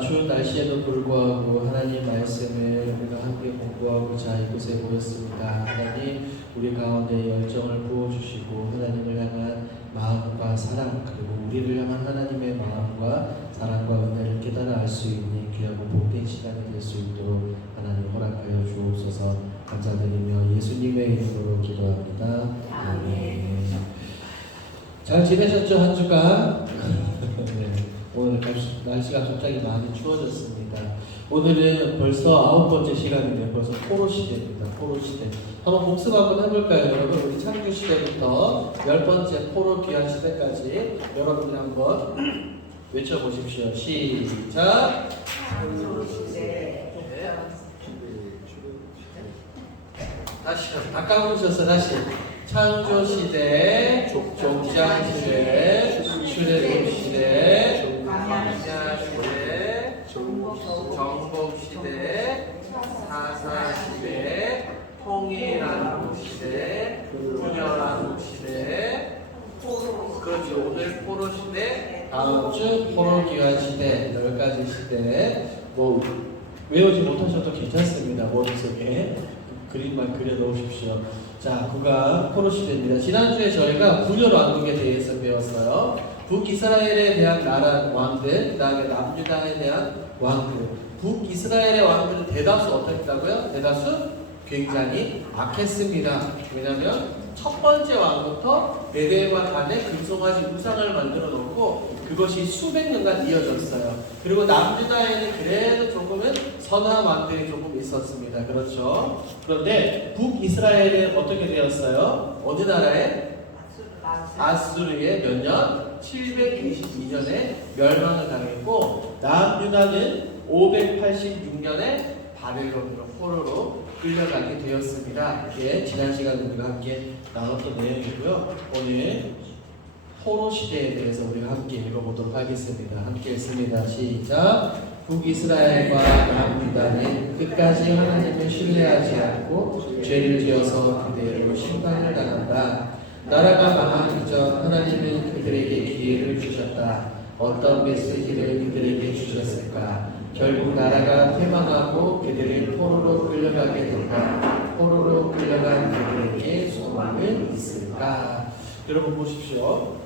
추운 날씨에도 불구하고 하나님 말씀을 우리가 함께 공부하고자 이곳에 모였습니다. 하나님 우리 가운데 열정을 부어주시고 하나님을 향한 마음과 사랑 그리고 우리를 향한 하나님의 마음과 사랑과 은혜를 깨달아 알 수 있는 귀하고 복된 시간이 될 수 있도록 하나님 허락하여 주옵소서. 감사드리며 예수님의 이름으로 기도합니다. 아멘. 잘 지내셨죠? 한 주간? 네. 오늘 날씨가 갑자기 많이 추워졌습니다. 오늘은 벌써 9번째 시간인데 벌써 포로 시대입니다. 포로 시대. 한번 복습 한번 해볼까요, 여러분? 우리 창조 시대부터 10번째 포로 귀한 시대까지 여러분들 한번 외쳐보십시오. 시작. 창조 시대. 다시 아까 보셨어. 다시. 창조 시대, 족장 시대, 출애굽 시대, 광야 시대, 정복 시대, 사사 시대, 통일한국 시대, 분열한국 시대. 그렇죠. 오늘 포로 시대, 다음 주 포로 귀환 시대, 10가지 시대. 뭐 외우지 못하셔도 괜찮습니다. 머릿속에 그림만 그려 놓으십시오. 자, 구간 포로 시대입니다. 지난주에 저희가 분열 왕국에 대해서 배웠어요. 북이스라엘에 대한 나라 왕들, 그 다음에 남유다에 대한 왕들. 북이스라엘의 왕들은 대다수 어떻다고요? 대다수 굉장히 악했습니다. 왜냐하면 첫 번째 왕부터 베델과 단에 금송아지 우상을 만들어 놓고 그것이 수백 년간 이어졌어요. 그리고 남유다에는 그래도 조금은 선한 왕들이 조금 있었습니다. 그렇죠? 그런데 북이스라엘은 어떻게 되었어요? 어느 나라에? 아수르의 몇 년? 722년에 멸망을 당했고 남유다는 586년에 바벨론으로 포로로 끌려가게 되었습니다. 이게 지난 시간에 우리가 함께 나눴던 내용이고요. 오늘 포로 시대에 대해서 우리가 함께 읽어보도록 하겠습니다. 함께 읽습니다. 시작. 북이스라엘과 남유다는 끝까지 하나님을 신뢰하지 않고 죄를 지어서 그대로 심판을 당한다. 나라가 망하기 전 하나님은 그들에게 기회를 주셨다. 어떤 메시지를 그들에게 주셨을까? 결국 나라가 패망하고 그들을 포로로 끌려가게 된다. 포로로 끌려간 그들에게 소망은 있을까? 여러분 보십시오.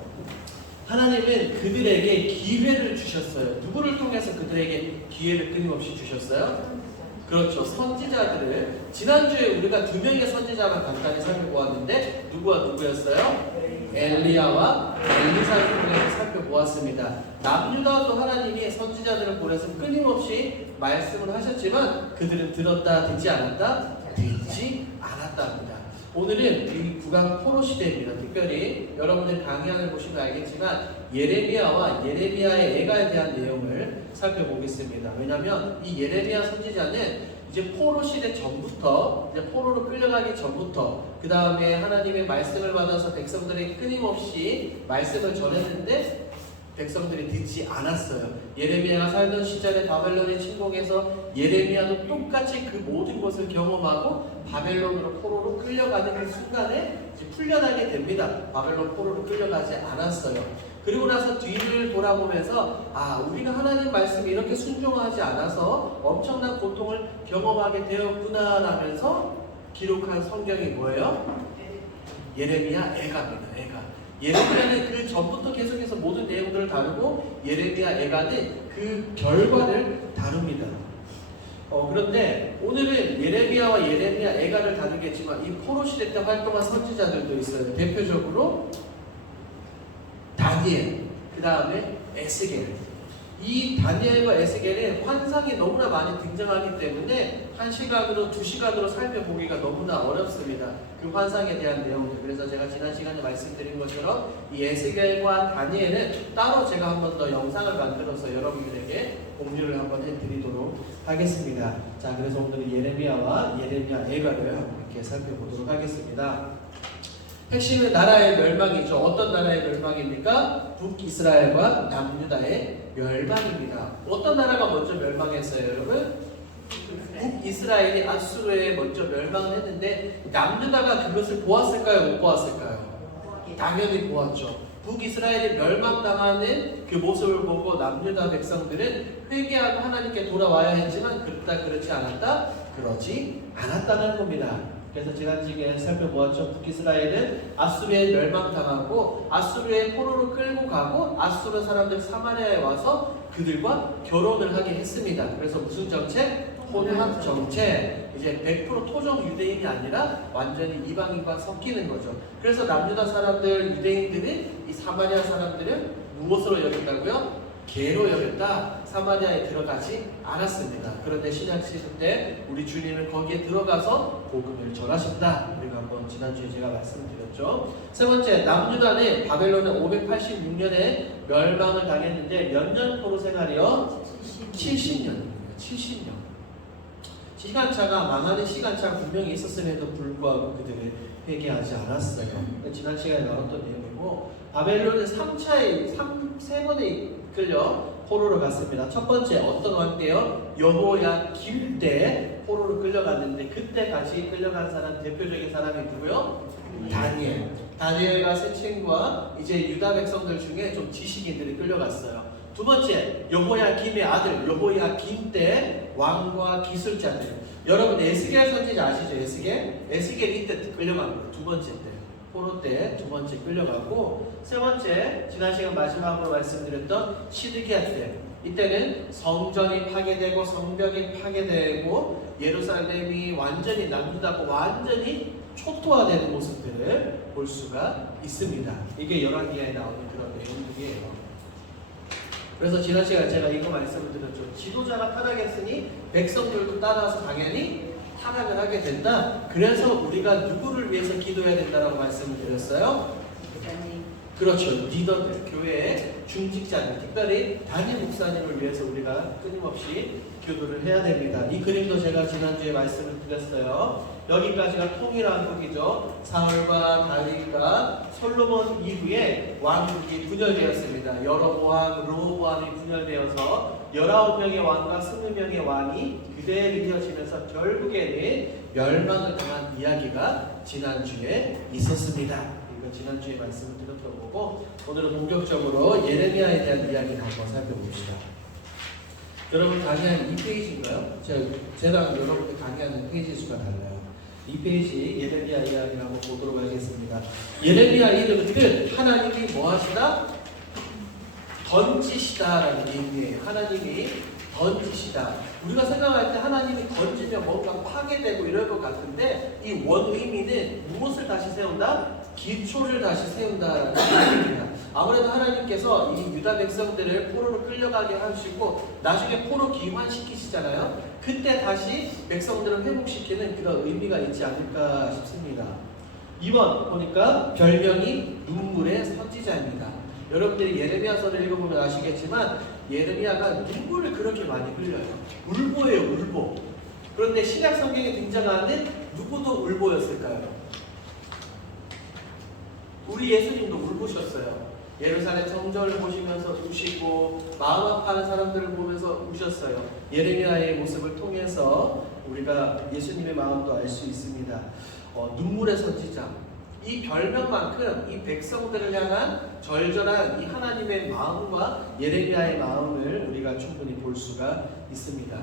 하나님은 그들에게 기회를 주셨어요. 누구를 통해서 그들에게 기회를 끊임없이 주셨어요? 그렇죠. 선지자들을. 지난주에 우리가 2명의 선지자만 간단히 살펴보았는데 누구와 누구였어요? 엘리야와 엘리사를 통해서 살펴보았습니다. 남유다도 하나님이 선지자들을 보내서 끊임없이 말씀을 하셨지만 그들은 들었다 듣지 않았다? 듣지 않았답니다. 오늘은 이 구간 포로 시대입니다. 특별히 여러분들 강의안을 보시면 알겠지만 예레미야와 예레미야의 애가에 대한 내용을 살펴보겠습니다. 왜냐하면 이 예레미야 선지자는 이제 포로 시대 전부터, 이제 포로로 끌려가기 전부터, 그 다음에 하나님의 말씀을 받아서 백성들이 끊임없이 말씀을 전했는데 백성들이 듣지 않았어요. 예레미야가 살던 시절에 바벨론에 침공해서 예레미야도 똑같이 그 모든 것을 경험하고 바벨론으로 포로로 끌려가는 그 순간에 이제 풀려나게 됩니다. 바벨론 포로로 끌려가지 않았어요. 그리고 나서 뒤를 돌아보면서 우리가 하나님 말씀에 이렇게 순종하지 않아서 엄청난 고통을 경험하게 되었구나 라면서 기록한 성경이 뭐예요? 예레미야 애가입니다. 애가. 예레미야는 그 전부터 계속해서 모든 내용들을 다루고 예레미야 애가는 그 결과를 다룹니다. 그런데 오늘은 예레미야와 예레미야 애가를 다루겠지만 이 포로 시대 때 활동한 선지자들도 있어요. 대표적으로 다니엘, 그 다음에 에스겔. 이 다니엘과 에스겔은 환상이 너무나 많이 등장하기 때문에 1시간으로 2시간으로 살펴보기가 너무나 어렵습니다. 그 환상에 대한 내용들. 그래서 제가 지난 시간에 말씀드린 것처럼 이 에스겔과 다니엘은 따로 제가 한 번 더 영상을 만들어서 여러분들에게 공유를 한번 해드리도록 하겠습니다. 자, 그래서 오늘은 예레미야와 예레미야 애가를 함께 살펴보도록 하겠습니다. 핵심은 나라의 멸망이죠. 어떤 나라의 멸망입니까? 북이스라엘과 남유다의 멸망입니다. 어떤 나라가 먼저 멸망했어요, 여러분? 북이스라엘이 아수르에 먼저 멸망을 했는데 남유다가 그것을 보았을까요? 못 보았을까요? 당연히 보았죠. 북이스라엘이 멸망당하는 그 모습을 보고 남유다 백성들은 회개하고 하나님께 돌아와야 했지만 그렇지 않았다? 그러지 않았다는 겁니다. 그래서 지난 시간에 살펴보았죠. 북이스라엘은 아수르에 멸망당하고 아수르의 포로로 끌고 가고 아수르 사람들 사마리아에 와서 그들과 결혼을 하게 했습니다. 그래서 무슨 정책? 혼합 정책. 이제 100% 토종 유대인이 아니라 완전히 이방인과 섞이는 거죠. 그래서 남유다 사람들, 유대인들이 이 사마리아 사람들은 무엇으로 여긴다고요? 개로 여겼다. 사마리아에 들어가지 않았습니다. 그런데 신약시대 때 우리 주님은 거기에 들어가서 복음을 전하신다. 우리가 한번 지난주에 제가 말씀드렸죠. 세 번째, 남유다는 바벨론은 586년에 멸망을 당했는데 몇 년 포로 생활이요? 70년입니다. 70년. 시간차가 망하는 시간차가 분명히 있었음에도 불구하고 그들은 회개하지 않았어요. 지난 시간에 나눴던 내용이고 바벨론은 3 번에 이끌려 포로로 갔습니다. 첫 번째 어떤 왕때요? 여호야김 때 포로로 끌려갔는데 그때 같이 끌려간 사람 대표적인 사람이 누구요? 다니엘. 다니엘과 세 친구와 이제 유다 백성들 중에 좀 지식인들이 끌려갔어요. 두 번째, 여호야김의 아들 여호야김 때 왕과 기술자들. 여러분 에스겔 선지자 아시죠? 에스겔 이때 끌려간 거예요. 두 번째 때 포로 때 두 번째 끌려가고, 세 번째 지난 시간 마지막으로 말씀드렸던 시드기야 때, 이때는 성전이 파괴되고 성벽이 파괴되고 예루살렘이 완전히 남유다고 완전히 초토화되는 모습들을 볼 수가 있습니다. 이게 열왕기하에 나오는 그런 내용들이에요. 그래서 지난 시간에 제가 이거 말씀을 드렸죠. 지도자가 타락했으니 백성들도 따라서 당연히 타락을 하게 된다. 그래서 우리가 누구를 위해서 기도해야 된다라고 말씀을 드렸어요? 그렇죠. 리더들, 교회의 중직자들, 특별히 담임 목사님을 위해서 우리가 끊임없이 기도를 해야 됩니다. 이 그림도 제가 지난주에 말씀을 드렸어요. 여기까지가 통일왕국이죠. 사울과 다윗과 솔로몬 이후에 왕국이 분열되었습니다. 여로보암, 르호보암이 분열되어서 19명의 왕과 20명의 왕이 그대로 이어지면서 결국에는 멸망을 당한 이야기가 지난주에 있었습니다. 지난주에 말씀을 드렸던 거고, 오늘은 본격적으로 예레미야에 대한 이야기를 한번 살펴봅시다. 여러분 강의한 2페이지인가요? 제가 여러분들 강의하는 페이지 수가 달라요. 2페이지 예레미야 이야기를 한번 보도록 하겠습니다. 예레미야 이름 뜻, 하나님이 뭐 하시다? 던지시다라는 의미예요. 하나님이 던지시다. 우리가 생각할 때 하나님이 던지면 뭔가 파괴되고 이럴 것 같은데 이 원 의미는 무엇을 다시 세운다? 기초를 다시 세운다라는 의미입니다. 아무래도 하나님께서 이 유다 백성들을 포로로 끌려가게 하시고 나중에 포로 귀환시키시잖아요. 그때 다시 백성들을 회복시키는 그런 의미가 있지 않을까 싶습니다. 2번 보니까 별명이 눈물의 선지자입니다. 여러분들이 예레미야서를 읽어보면 아시겠지만 예레미야가 눈물을 그렇게 많이 흘려요. 울보예요, 울보. 그런데 신약 성경에 등장하는 누구도 울보였을까요? 우리 예수님도 울보셨어요. 예루살렘 성전을 보시면서 우시고 마음 아파하는 사람들을 보면서 우셨어요. 예레미야의 모습을 통해서 우리가 예수님의 마음도 알 수 있습니다. 눈물의 선지자. 이 별명만큼 이 백성들을 향한 절절한 이 하나님의 마음과 예레미야의 마음을 우리가 충분히 볼 수가 있습니다.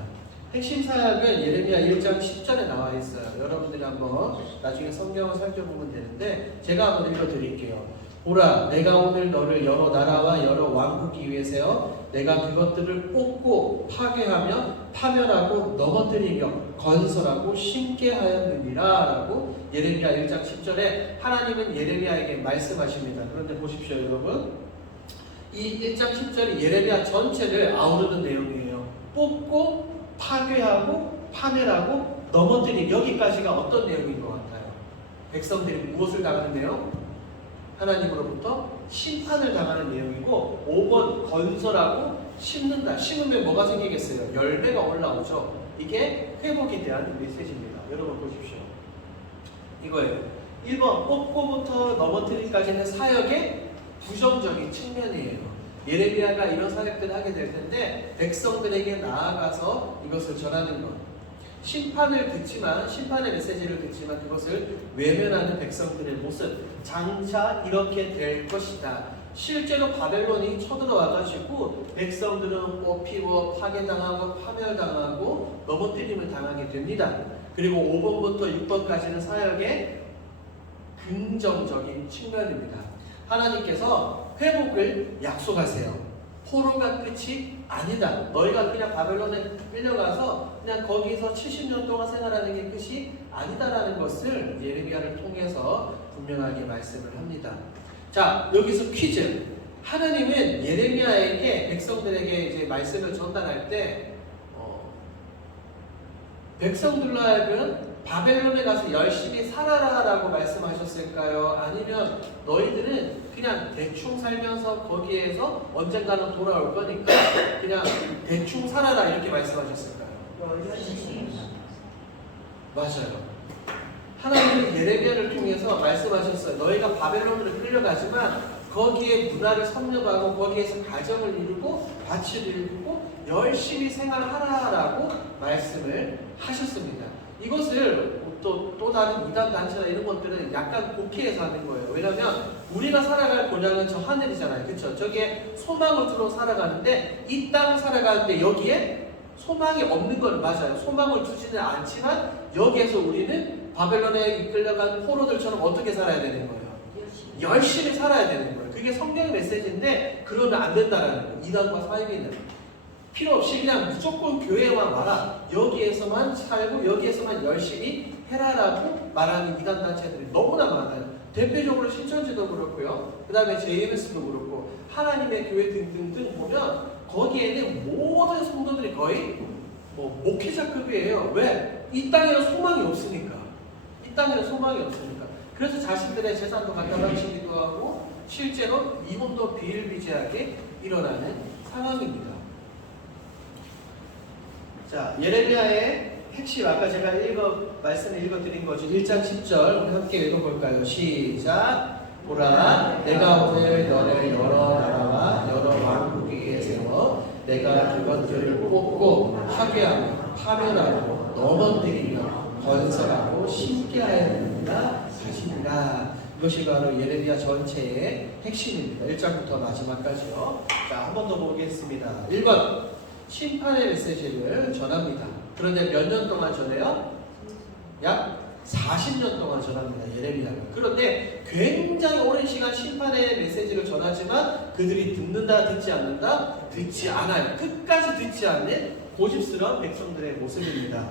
핵심 사역은 예레미야 1장 10절에 나와 있어요. 여러분들이 한번 나중에 성경을 살펴보면 되는데 제가 한번 읽어드릴게요. 보라, 내가 오늘 너를 여러 나라와 여러 왕국이 위에 세워 내가 그것들을 뽑고 파괴하며 파멸하고 넘어뜨리며 건설하고 심게 하였느니라 라고 예레미야 1장 10절에 하나님은 예레미야에게 말씀하십니다. 그런데 보십시오 여러분, 이 1장 10절이 예레미야 전체를 아우르는 내용이에요. 뽑고 파괴하고 파멸하고 넘어뜨리, 여기까지가 어떤 내용인 것 같아요? 백성들이 무엇을 당하는 내용? 하나님으로부터 심판을 당하는 내용이고, 5번 건설하고 심는다. 심으면 뭐가 생기겠어요? 열매가 올라오죠. 이게 회복에 대한 메시지입니다. 여러분 보십시오. 이거예요. 1번 뽑고부터 넘어뜨리기까지는 사역의 부정적인 측면이에요. 예레미야가 이런 사역들을 하게 될 텐데 백성들에게 나아가서 이것을 전하는 것, 심판을 듣지만, 심판의 메시지를 듣지만 그것을 외면하는 백성들의 모습, 장차 이렇게 될 것이다 실제로 바벨론이 쳐들어와가지고 백성들은 뽑히고 파괴당하고 파멸당하고 넘어뜨림을 당하게 됩니다. 그리고 5번부터 6번까지는 사역의 긍정적인 측면입니다. 하나님께서 회복을 약속하세요. 포로가 끝이 아니다. 너희가 그냥 바벨론에 끌려가서 그냥 거기서 70년 동안 생활하는 게 끝이 아니다라는 것을 예레미야를 통해서 분명하게 말씀을 합니다. 자, 여기서 퀴즈. 하나님은 예레미야에게 백성들에게 이제 말씀을 전달할 때 백성들로 하여금 바벨론에 가서 열심히 살아라라고 말씀하셨을까요? 아니면 너희들은 그냥 대충 살면서 거기에서 언젠가는 돌아올 거니까 그냥 대충 살아라 이렇게 말씀하셨을까요? 맞아요. 하나님은 예레미야를 통해서 말씀하셨어요. 너희가 바벨론으로 끌려가지만 거기에 문화를 섭렵하고 거기에서 가정을 이루고 밭을 이루고 열심히 생활하라라고 말씀을 하셨습니다. 이것을 또 다른 이단 단체나 이런 것들은 약간 곡해해서 하는 거예요. 왜냐하면 우리가 살아갈 고향은 저 하늘이잖아요. 그렇죠? 저기에 소망을 두고 살아가는데 이 땅을 살아가는데 여기에 소망이 없는 건 맞아요. 소망을 두지는 않지만 여기에서 우리는 바벨론에 이끌려간 포로들처럼 어떻게 살아야 되는 거예요? 열심히 살아야 되는 거예요. 그게 성경의 메시지인데 그러면 안 된다라는 거예요. 이단과 사이비는 필요 없이 그냥 무조건 교회에만 와라. 여기에서만 살고 여기에서만 열심히 해라라고 말하는 이단 단체들이 너무나 많아요. 대표적으로 신천지도 그렇고요. 그 다음에 JMS도 그렇고 하나님의 교회 등등등 보면 거기에는 모든 성도들이 거의 목회자급이에요. 왜? 이 땅에는 소망이 없으니까. 이 땅에는 소망이 없으니까. 그래서 자신들의 재산도 갖다 바치기도 하고 실제로 이혼도 비일비재하게 일어나는 상황입니다. 자, 예레미야의 핵심, 아까 제가 말씀을 읽어드린 거죠. 1장 10절 우리 함께 읽어볼까요? 시작. 보라, 내가 오늘 너를 여러 나라와 여러 왕국 위에 세워 내가 그것들을 뽑고 파괴하고 파멸하고 넘어뜨리며 건설하고 심게 하였느니라 하시니라. 이것이 바로 예레미야 전체의 핵심입니다. 1장부터 마지막까지요. 자, 한 번 더 보겠습니다. 1번 심판의 메시지를 전합니다. 그런데 몇 년 동안 전해요? 약 40년 동안 전합니다. 예레미야가. 그런데 굉장히 오랜 시간 심판의 메시지를 전하지만 그들이 듣는다 듣지 않는다? 듣지 않아요. 끝까지 듣지 않는 고집스러운 백성들의 모습입니다.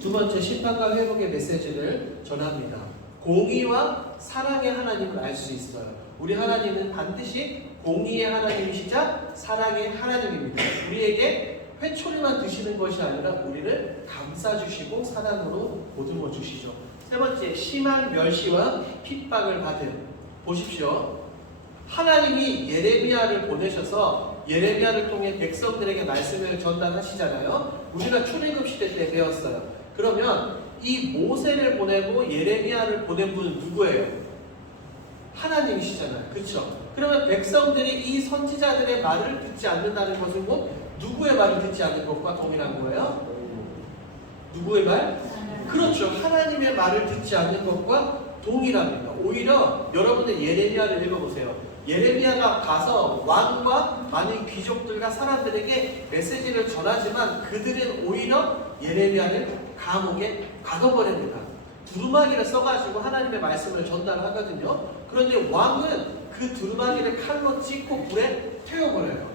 두 번째, 심판과 회복의 메시지를 전합니다. 공의와 사랑의 하나님을 알 수 있어요. 우리 하나님은 반드시 공의의 하나님이시자 사랑의 하나님입니다. 우리에게 회초리만 드시는 것이 아니라 우리를 감싸주시고 사랑으로 보듬어 주시죠. 세 번째, 심한 멸시와 핍박을 받은. 보십시오. 하나님이 예레미야를 보내셔서 예레미야를 통해 백성들에게 말씀을 전달하시잖아요. 우리가 출애굽 시대 때 배웠어요. 그러면 이 모세를 보내고 예레미야를 보낸 분은 누구예요? 하나님이시잖아요. 그렇죠? 그러면 백성들이 이 선지자들의 말을 듣지 않는다는 것은 곧 누구의 말을 듣지 않는 것과 동일한 거예요? 누구의 말? 그렇죠. 하나님의 말을 듣지 않는 것과 동일합니다. 오히려 여러분들 예레미야를 읽어보세요. 예레미야가 가서 왕과 많은 귀족들과 사람들에게 메시지를 전하지만 그들은 오히려 예레미야를 감옥에 가둬버립니다. 두루마기를 써가지고 하나님의 말씀을 전달하거든요. 그런데 왕은 그 두루마기를 칼로 찢고 불에 태워버려요.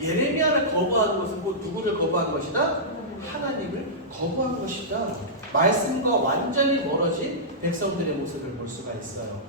예레미야를 거부하는 것은 곧 누구를 거부한 것이다? 하나님을 거부한 것이다. 말씀과 완전히 멀어진 백성들의 모습을 볼 수가 있어요.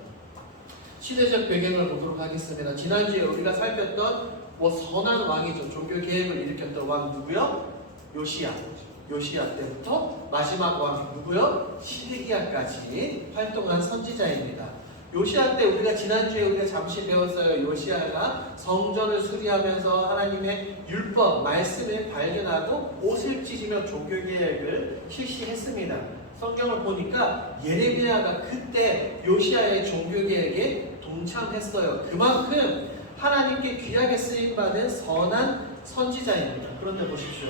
시대적 배경을 보도록 하겠습니다. 지난주에 우리가 살폈던 선한 왕이죠. 종교 개혁을 일으켰던 왕 누구요? 요시야 때부터 마지막 왕 누구요? 시드기야까지 활동한 선지자입니다. 요시야 때 우리가 지난주에 우리가 잠시 배웠어요. 요시야가 성전을 수리하면서 하나님의 율법, 말씀을 발견하고 옷을 찢으며 종교개혁을 실시했습니다. 성경을 보니까 예레미야가 그때 요시야의 종교개혁에 동참했어요. 그만큼 하나님께 귀하게 쓰임받은 선한 선지자입니다. 그런데 보십시오.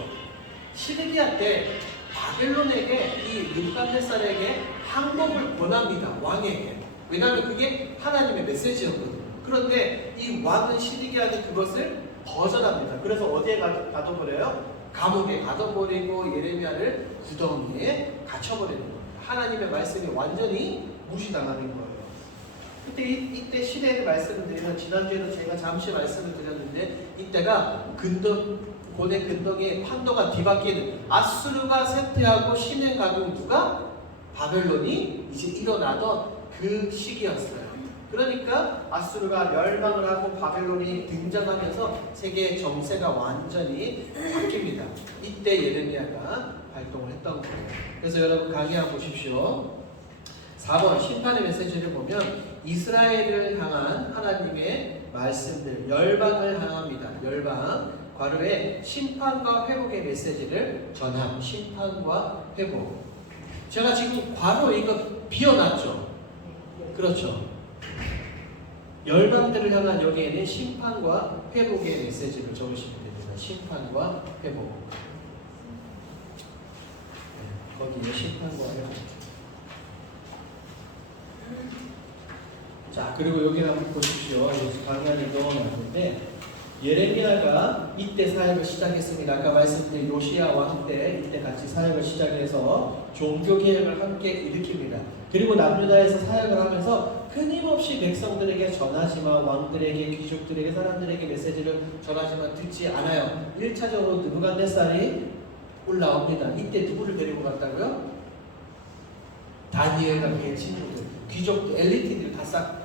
시드기야 때 바벨론에게 이 느부갓네살에게 항복을 권합니다. 왕에게. 왜냐하면 그게 하나님의 메시지였거든요. 그런데 이 왕은 시드기야는 그것을 거절합니다. 그래서 어디에 가둬버려요? 감옥에 가둬버리고 예레미야를 구덩이에 갇혀버리는 겁니다. 하나님의 말씀이 완전히 무시당하는 거예요. 그때 이때 시대의 말씀을 드리면 지난주에도 제가 잠시 말씀을 드렸는데 이때가 고대 근동의 판도가 뒤바뀌는 아수르가 쇠퇴하고 신에 가고 누가? 바벨론이 이제 일어나던 그 시기였어요. 그러니까 아수르가 멸망을 하고 바벨론이 등장하면서 세계의 정세가 완전히 바뀝니다. 이때 예레미야가 발동을 했던 거예요. 그래서 여러분 강의 한번 보십시오. 4번 심판의 메시지를 보면 이스라엘을 향한 하나님의 말씀들, 열방을 향합니다. 열방, 괄호에 심판과 회복의 메시지를 전함. 심판과 회복. 제가 지금 괄호 이거 비워놨죠? 그렇죠. 열방들을 향한 여기에는 심판과 회복의 메시지를 적으시면 됩니다. 심판과 회복. 거기에 심판과 회복. 자, 그리고 여기 한번 보십시오. 여기서 강단이 넣어놨는데 예레미야가 이때 사역을 시작했습니다. 아까 말씀드린 요시야 왕 때 이때 같이 사역을 시작해서 종교개혁을 함께 일으킵니다. 그리고 남유다에서 사역을 하면서 끊임없이 백성들에게 전하지만 왕들에게 귀족들에게 사람들에게 메시지를 전하지만 듣지 않아요. 1차적으로 느부갓네살이 올라옵니다. 이때 누구를 데리고 갔다고요? 다니엘과 그의 친구들, 귀족들, 엘리트들 다 싹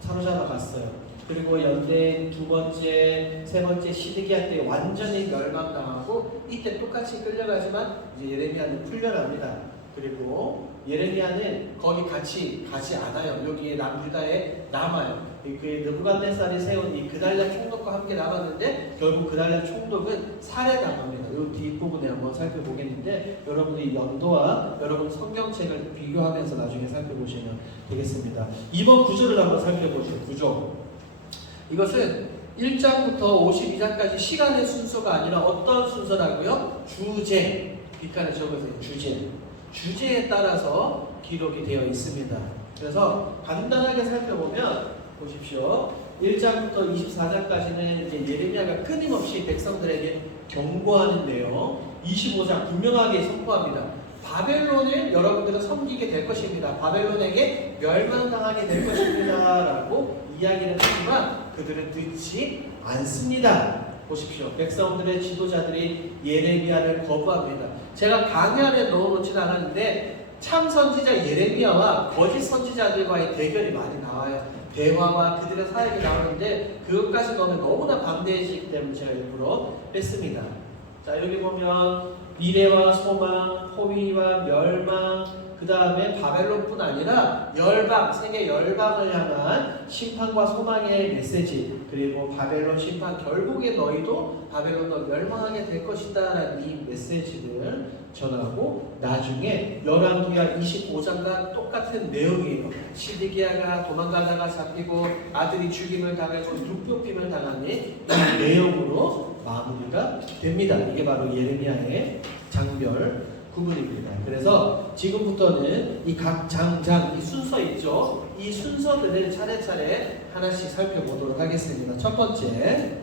사로잡아 갔어요. 그리고 연대 두 번째, 세 번째 시드기야 때 완전히 멸망당하고 이때 똑같이 끌려가지만 이제 예레미야는 풀려납니다. 그리고 예레미야는 거기 같이 가지 않아요. 여기에 남유다에 남아요. 그 느부갓네살이 세운 이 그달랴 총독과 함께 남았는데 결국 그달랴 총독은 살해당합니다. 이 뒷부분에 한번 살펴보겠는데 여러분이 연도와 여러분 성경책을 비교하면서 나중에 살펴보시면 되겠습니다. 이번 구절을 한번 살펴보죠. 구절. 이것은 1장부터 52장까지 시간의 순서가 아니라 어떤 순서라고요? 주제. 뒷칸에 적으세요. 주제. 주제에 따라서 기록이 되어 있습니다. 그래서 간단하게 살펴보면 보십시오. 1장부터 24장까지는 이제 예레미야가 끊임없이 백성들에게 경고하는 내용, 25장 분명하게 선포합니다. 바벨론을 여러분들은 섬기게 될 것입니다. 바벨론에게 멸망당하게 될 것입니다. 라고 이야기를 하지만 그들은 듣지 않습니다. 보십시오. 백성들의 지도자들이 예레미야를 거부합니다. 제가 강의 안에 넣어놓지는 않았는데 참 선지자 예레미야와 거짓 선지자들과의 대결이 많이 나와요. 대화와 그들의 사역이 나오는데 그것까지 넣으면 너무나 방대해지기 때문에 제가 일부러 뺐습니다. 자, 여기 보면 미래와 소망, 포위와 멸망, 그 다음에 바벨론뿐 아니라 열방, 세계 열방을 향한 심판과 소망의 메시지, 그리고 바벨론 심판, 결국에 너희도 바벨론도 멸망하게 될 것이다 라는 이 메시지를 전하고 나중에 열왕기하 25장과 똑같은 내용이에요. 시드기야가 도망가다가 잡히고 아들이 죽임을 당하고 눈뽑힘을 당하는 이 내용으로 마무리가 됩니다. 이게 바로 예레미야의 장별 구분입니다. 그래서 지금부터는 이 각 장, 이 순서 있죠? 이 순서들을 차례차례 하나씩 살펴보도록 하겠습니다. 첫 번째,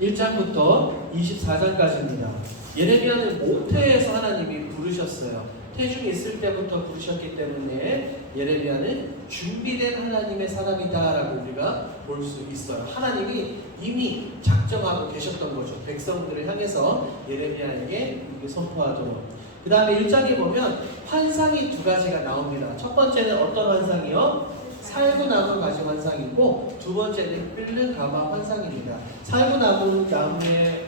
1장부터 24장까지입니다. 예레미야는 모태에서 하나님이 부르셨어요. 태중에 있을 때부터 부르셨기 때문에 예레미야는 준비된 하나님의 사람이다라고 우리가 볼 수 있어요. 하나님이 이미 작정하고 계셨던 거죠. 백성들을 향해서 예레미야에게 선포하도록. 그 다음에 1장에 보면 환상이 두 가지가 나옵니다. 첫 번째는 어떤 환상이요? 살구나무 가지 환상이고 두 번째는 끓는 가마 환상입니다. 살구나무의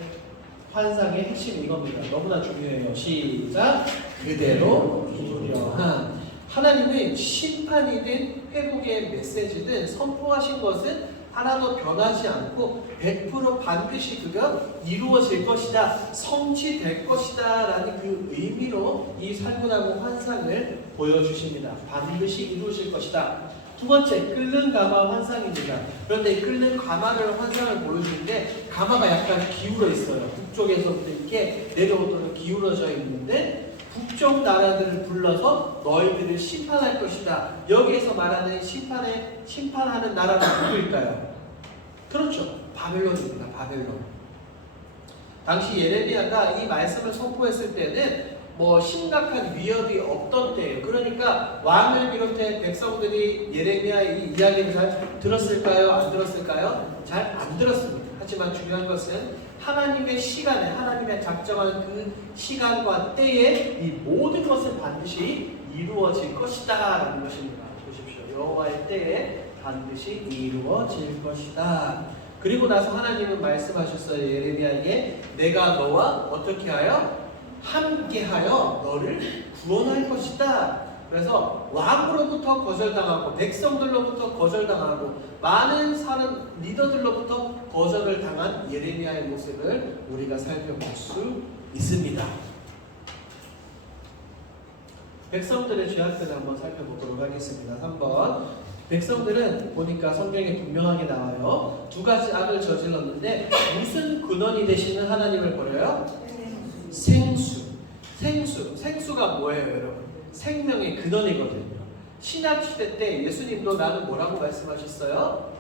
환상의 핵심이 이겁니다. 너무나 중요해요. 시작! 그대로 이루려 함. 하나님은 심판이든 회복의 메시지든 선포하신 것은 하나도 변하지 않고 100% 반드시 그가 이루어질 것이다, 성취될 것이다 라는 그 의미로 이 살구나무 환상을 보여주십니다. 반드시 이루어질 것이다. 두 번째, 끓는 가마 환상입니다. 그런데 이 끓는 가마를 환상을 보여주는데 가마가 약간 기울어 있어요. 북쪽에서부터 이렇게 내려오도록 기울어져 있는데 북쪽 나라들을 불러서 너희들을 심판할 것이다. 여기에서 말하는 심판하는 나라가 누구일까요? 그렇죠. 바벨론입니다. 바벨론. 당시 예레미야가 이 말씀을 선포했을 때는 뭐 심각한 위협이 없던 때예요. 그러니까 왕을 비롯해 백성들이 예레미야의 이 이야기를 잘 들었을까요? 안 들었을까요? 잘 안 들었습니다. 하지만 중요한 것은 하나님의 시간에, 하나님의 작정한 그 시간과 때에 이 모든 것은 반드시 이루어질 것이다 라는 것입니다. 보십시오. 여호와의 때에 반드시 이루어질 것이다. 그리고 나서 하나님은 말씀하셨어요. 예레미야에게 내가 너와 어떻게 하여? 함께하여 너를 구원할 것이다. 그래서 왕으로부터 거절당하고 백성들로부터 거절당하고 많은 사람 리더들로부터 거절을 당한 예레미야의 모습을 우리가 살펴볼 수 있습니다. 백성들의 죄악들을 한번 살펴보도록 하겠습니다. 3번. 백성들은 보니까 성경에 분명하게 나와요. 두 가지 악을 저질렀는데 무슨 근원이 되시는 하나님을 버려요? 생수가 뭐예요, 여러분? 생명의 근원이거든요. 신약시대 때 예수님도 나는 뭐라고 말씀하셨어요?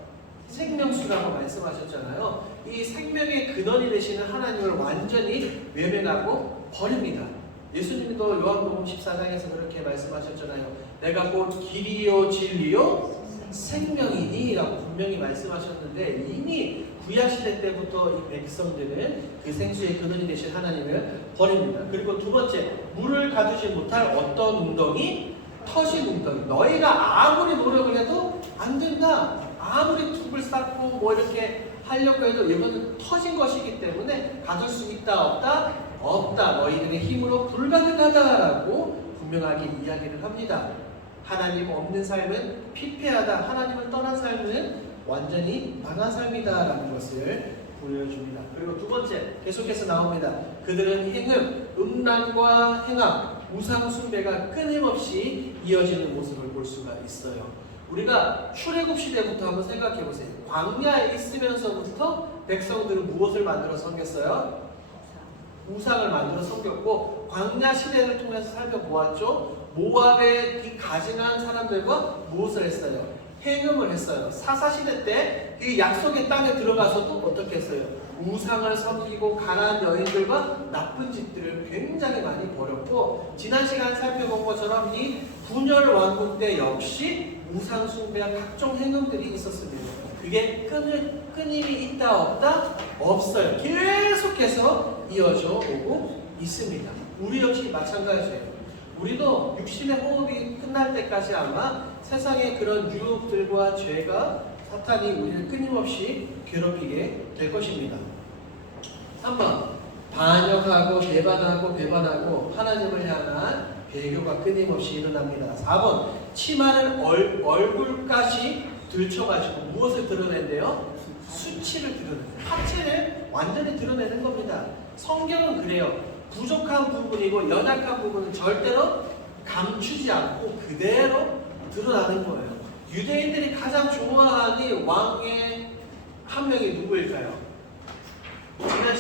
생명수라고 말씀하셨잖아요. 이 생명의 근원이 되시는 하나님을 완전히 외면하고 버립니다. 예수님도 요한복음 14장에서 그렇게 말씀하셨잖아요. 내가 곧 길이요 진리요 생명이니 라고 분명히 말씀하셨는데 이미 구약시대 때부터 이 백성들은 그 생수의 근원이 되신 하나님을 버립니다. 그리고 두 번째, 물을 가두지 못할 어떤 웅덩이? 터진 웅덩이. 너희가 아무리 노력을 해도 안 된다. 아무리 툭을 쌓고 뭐 이렇게 하려고 해도 이거는 터진 것이기 때문에 가둘 수 있다 없다? 없다. 너희들의 힘으로 불가능하다라고 분명하게 이야기를 합니다. 하나님 없는 삶은 피폐하다. 하나님을 떠난 삶은 완전히 망한 삶이다라는 것을 보여줍니다. 그리고 두 번째 계속해서 나옵니다. 그들은 행음, 음란과 행함, 우상 숭배가 끊임없이 이어지는 모습을 볼 수가 있어요. 우리가 출애굽 시대부터 한번 생각해 보세요. 광야에 있으면서부터 백성들은 무엇을 만들어 섬겼어요? 우상을 만들어 섬겼고 광야 시대를 통해서 살펴보았죠. 모압의 이 가증한 사람들과 무엇을 했어요? 행음을 했어요. 사사시대 때 이 약속의 땅에 들어가서도 어떻게 했어요? 우상을 섬기고 가난한 여인들과 나쁜 짓들을 굉장히 많이 벌였고 지난 시간에 살펴본 것처럼 이 분열 왕국 때 역시 우상 숭배와 각종 행음들이 있었습니다. 그게 끊임이 있다 없다? 없어요. 계속해서 이어져 오고 있습니다. 우리 역시 마찬가지예요. 우리도 육신의 호흡이 끝날 때까지 아마 세상의 그런 유혹들과 죄가 사탄이 우리를 끊임없이 괴롭히게 될 것입니다. 3번. 반역하고 배반하고 하나님을 향한 배교가 끊임없이 일어납니다. 4번. 치마를 얼굴까지 들쳐가지고 무엇을 드러낸대요? 수치를 드러내는, 하체를 완전히 드러내는 겁니다. 성경은 그래요. 부족한 부분이고 연약한 부분은 절대로 감추지 않고 그대로 드러나는 거예요. 유대인들이 가장 좋아하는 왕의 한 명이 누구일까요? 지난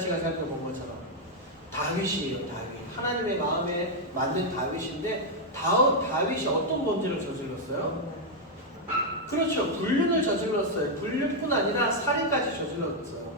시간 살펴본 것처럼 다윗이에요. 다윗. 하나님의 마음에 맞는 다윗인데 다윗이 어떤 범죄를 저질렀어요? 그렇죠. 불륜을 저질렀어요. 불륜뿐 아니라 살인까지 저질렀어요.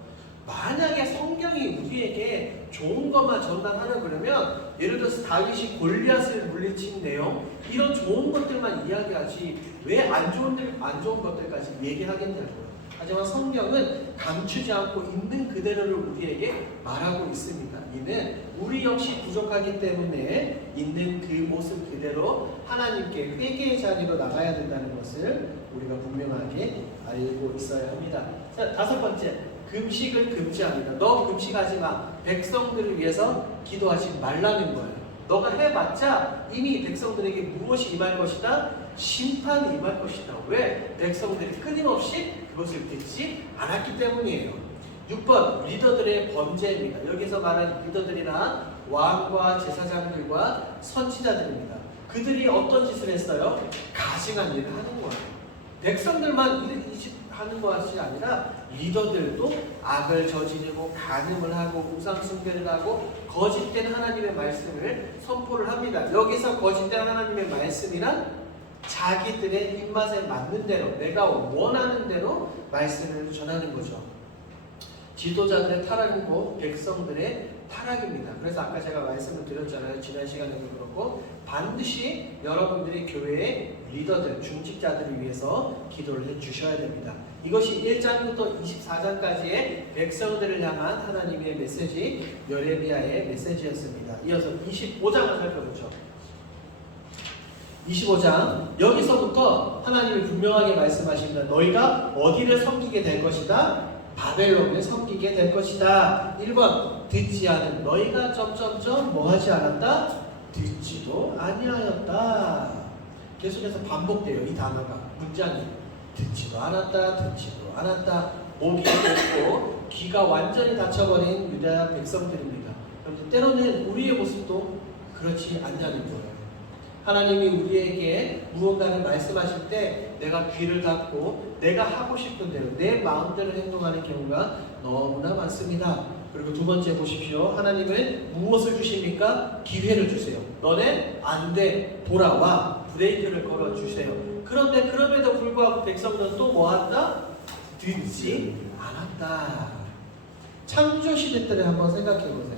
만약에 성경이 우리에게 좋은 것만 전달하려 그러면 예를 들어서 다윗이 골리앗을 물리친 내용 이런 좋은 것들만 이야기하지 왜 안 좋은 것들까지 얘기하겠냐고요. 하지만 성경은 감추지 않고 있는 그대로를 우리에게 말하고 있습니다. 이는 우리 역시 부족하기 때문에 있는 그 모습 그대로 하나님께 회개의 자리로 나가야 된다는 것을 우리가 분명하게 알고 있어야 합니다. 자, 다섯 번째. 금식을 금지합니다. 너 금식하지 마. 백성들을 위해서 기도하지 말라는 거예요. 너가 해봤자 이미 백성들에게 무엇이 임할 것이다? 심판이 임할 것이다. 왜? 백성들이 끊임없이 그것을 듣지 않았기 때문이에요. 6번 리더들의 범죄입니다. 여기서 말하는 리더들이란 왕과 제사장들과 선지자들입니다. 그들이 어떤 짓을 했어요? 가증한 일을 하는 거예요. 백성들만 하는 것이 아니라 리더들도 악을 저지르고 간음을 하고 우상 숭배를 하고 거짓된 하나님의 말씀을 선포를 합니다. 여기서 거짓된 하나님의 말씀이란 자기들의 입맛에 맞는 대로 내가 원하는 대로 말씀을 전하는 거죠. 지도자들의 타락이고 백성들의 타락입니다. 그래서 아까 제가 말씀을 드렸잖아요. 지난 시간에도 그렇고 반드시 여러분들이 교회의 리더들, 중직자들을 위해서 기도를 해주셔야 됩니다. 이것이 1장부터 24장까지의 백성들을 향한 하나님의 메시지, 예레미야의 메시지였습니다. 이어서 25장을 살펴보죠. 25장 여기서부터 하나님이 분명하게 말씀하십니다. 너희가 어디를 섬기게 될 것이다? 바벨론을 섬기게 될 것이다. 1번 듣지 않은 너희가 점점점 뭐하지 않았다? 듣지도 아니하였다. 계속해서 반복돼요. 이 단어가 문장이 듣지도 않았다. 듣지도 않았다. 목이 좁고 귀가 완전히 닫혀버린 유다 백성들입니다. 그런데 때로는 우리의 모습도 그렇지 않냐는 거예요. 하나님이 우리에게 무언가를 말씀하실 때 내가 귀를 닫고 내가 하고 싶은 대로 내 마음대로 행동하는 경우가 너무나 많습니다. 그리고 두 번째 보십시오. 하나님은 무엇을 주십니까? 기회를 주세요. 너네 안 돼. 돌아와. 브레이크를 걸어주세요. 그런데 그럼에도 불구하고 백성들은 또 뭐한다? 듣지 않았다. 창조시대 때를 한번 생각해 보세요.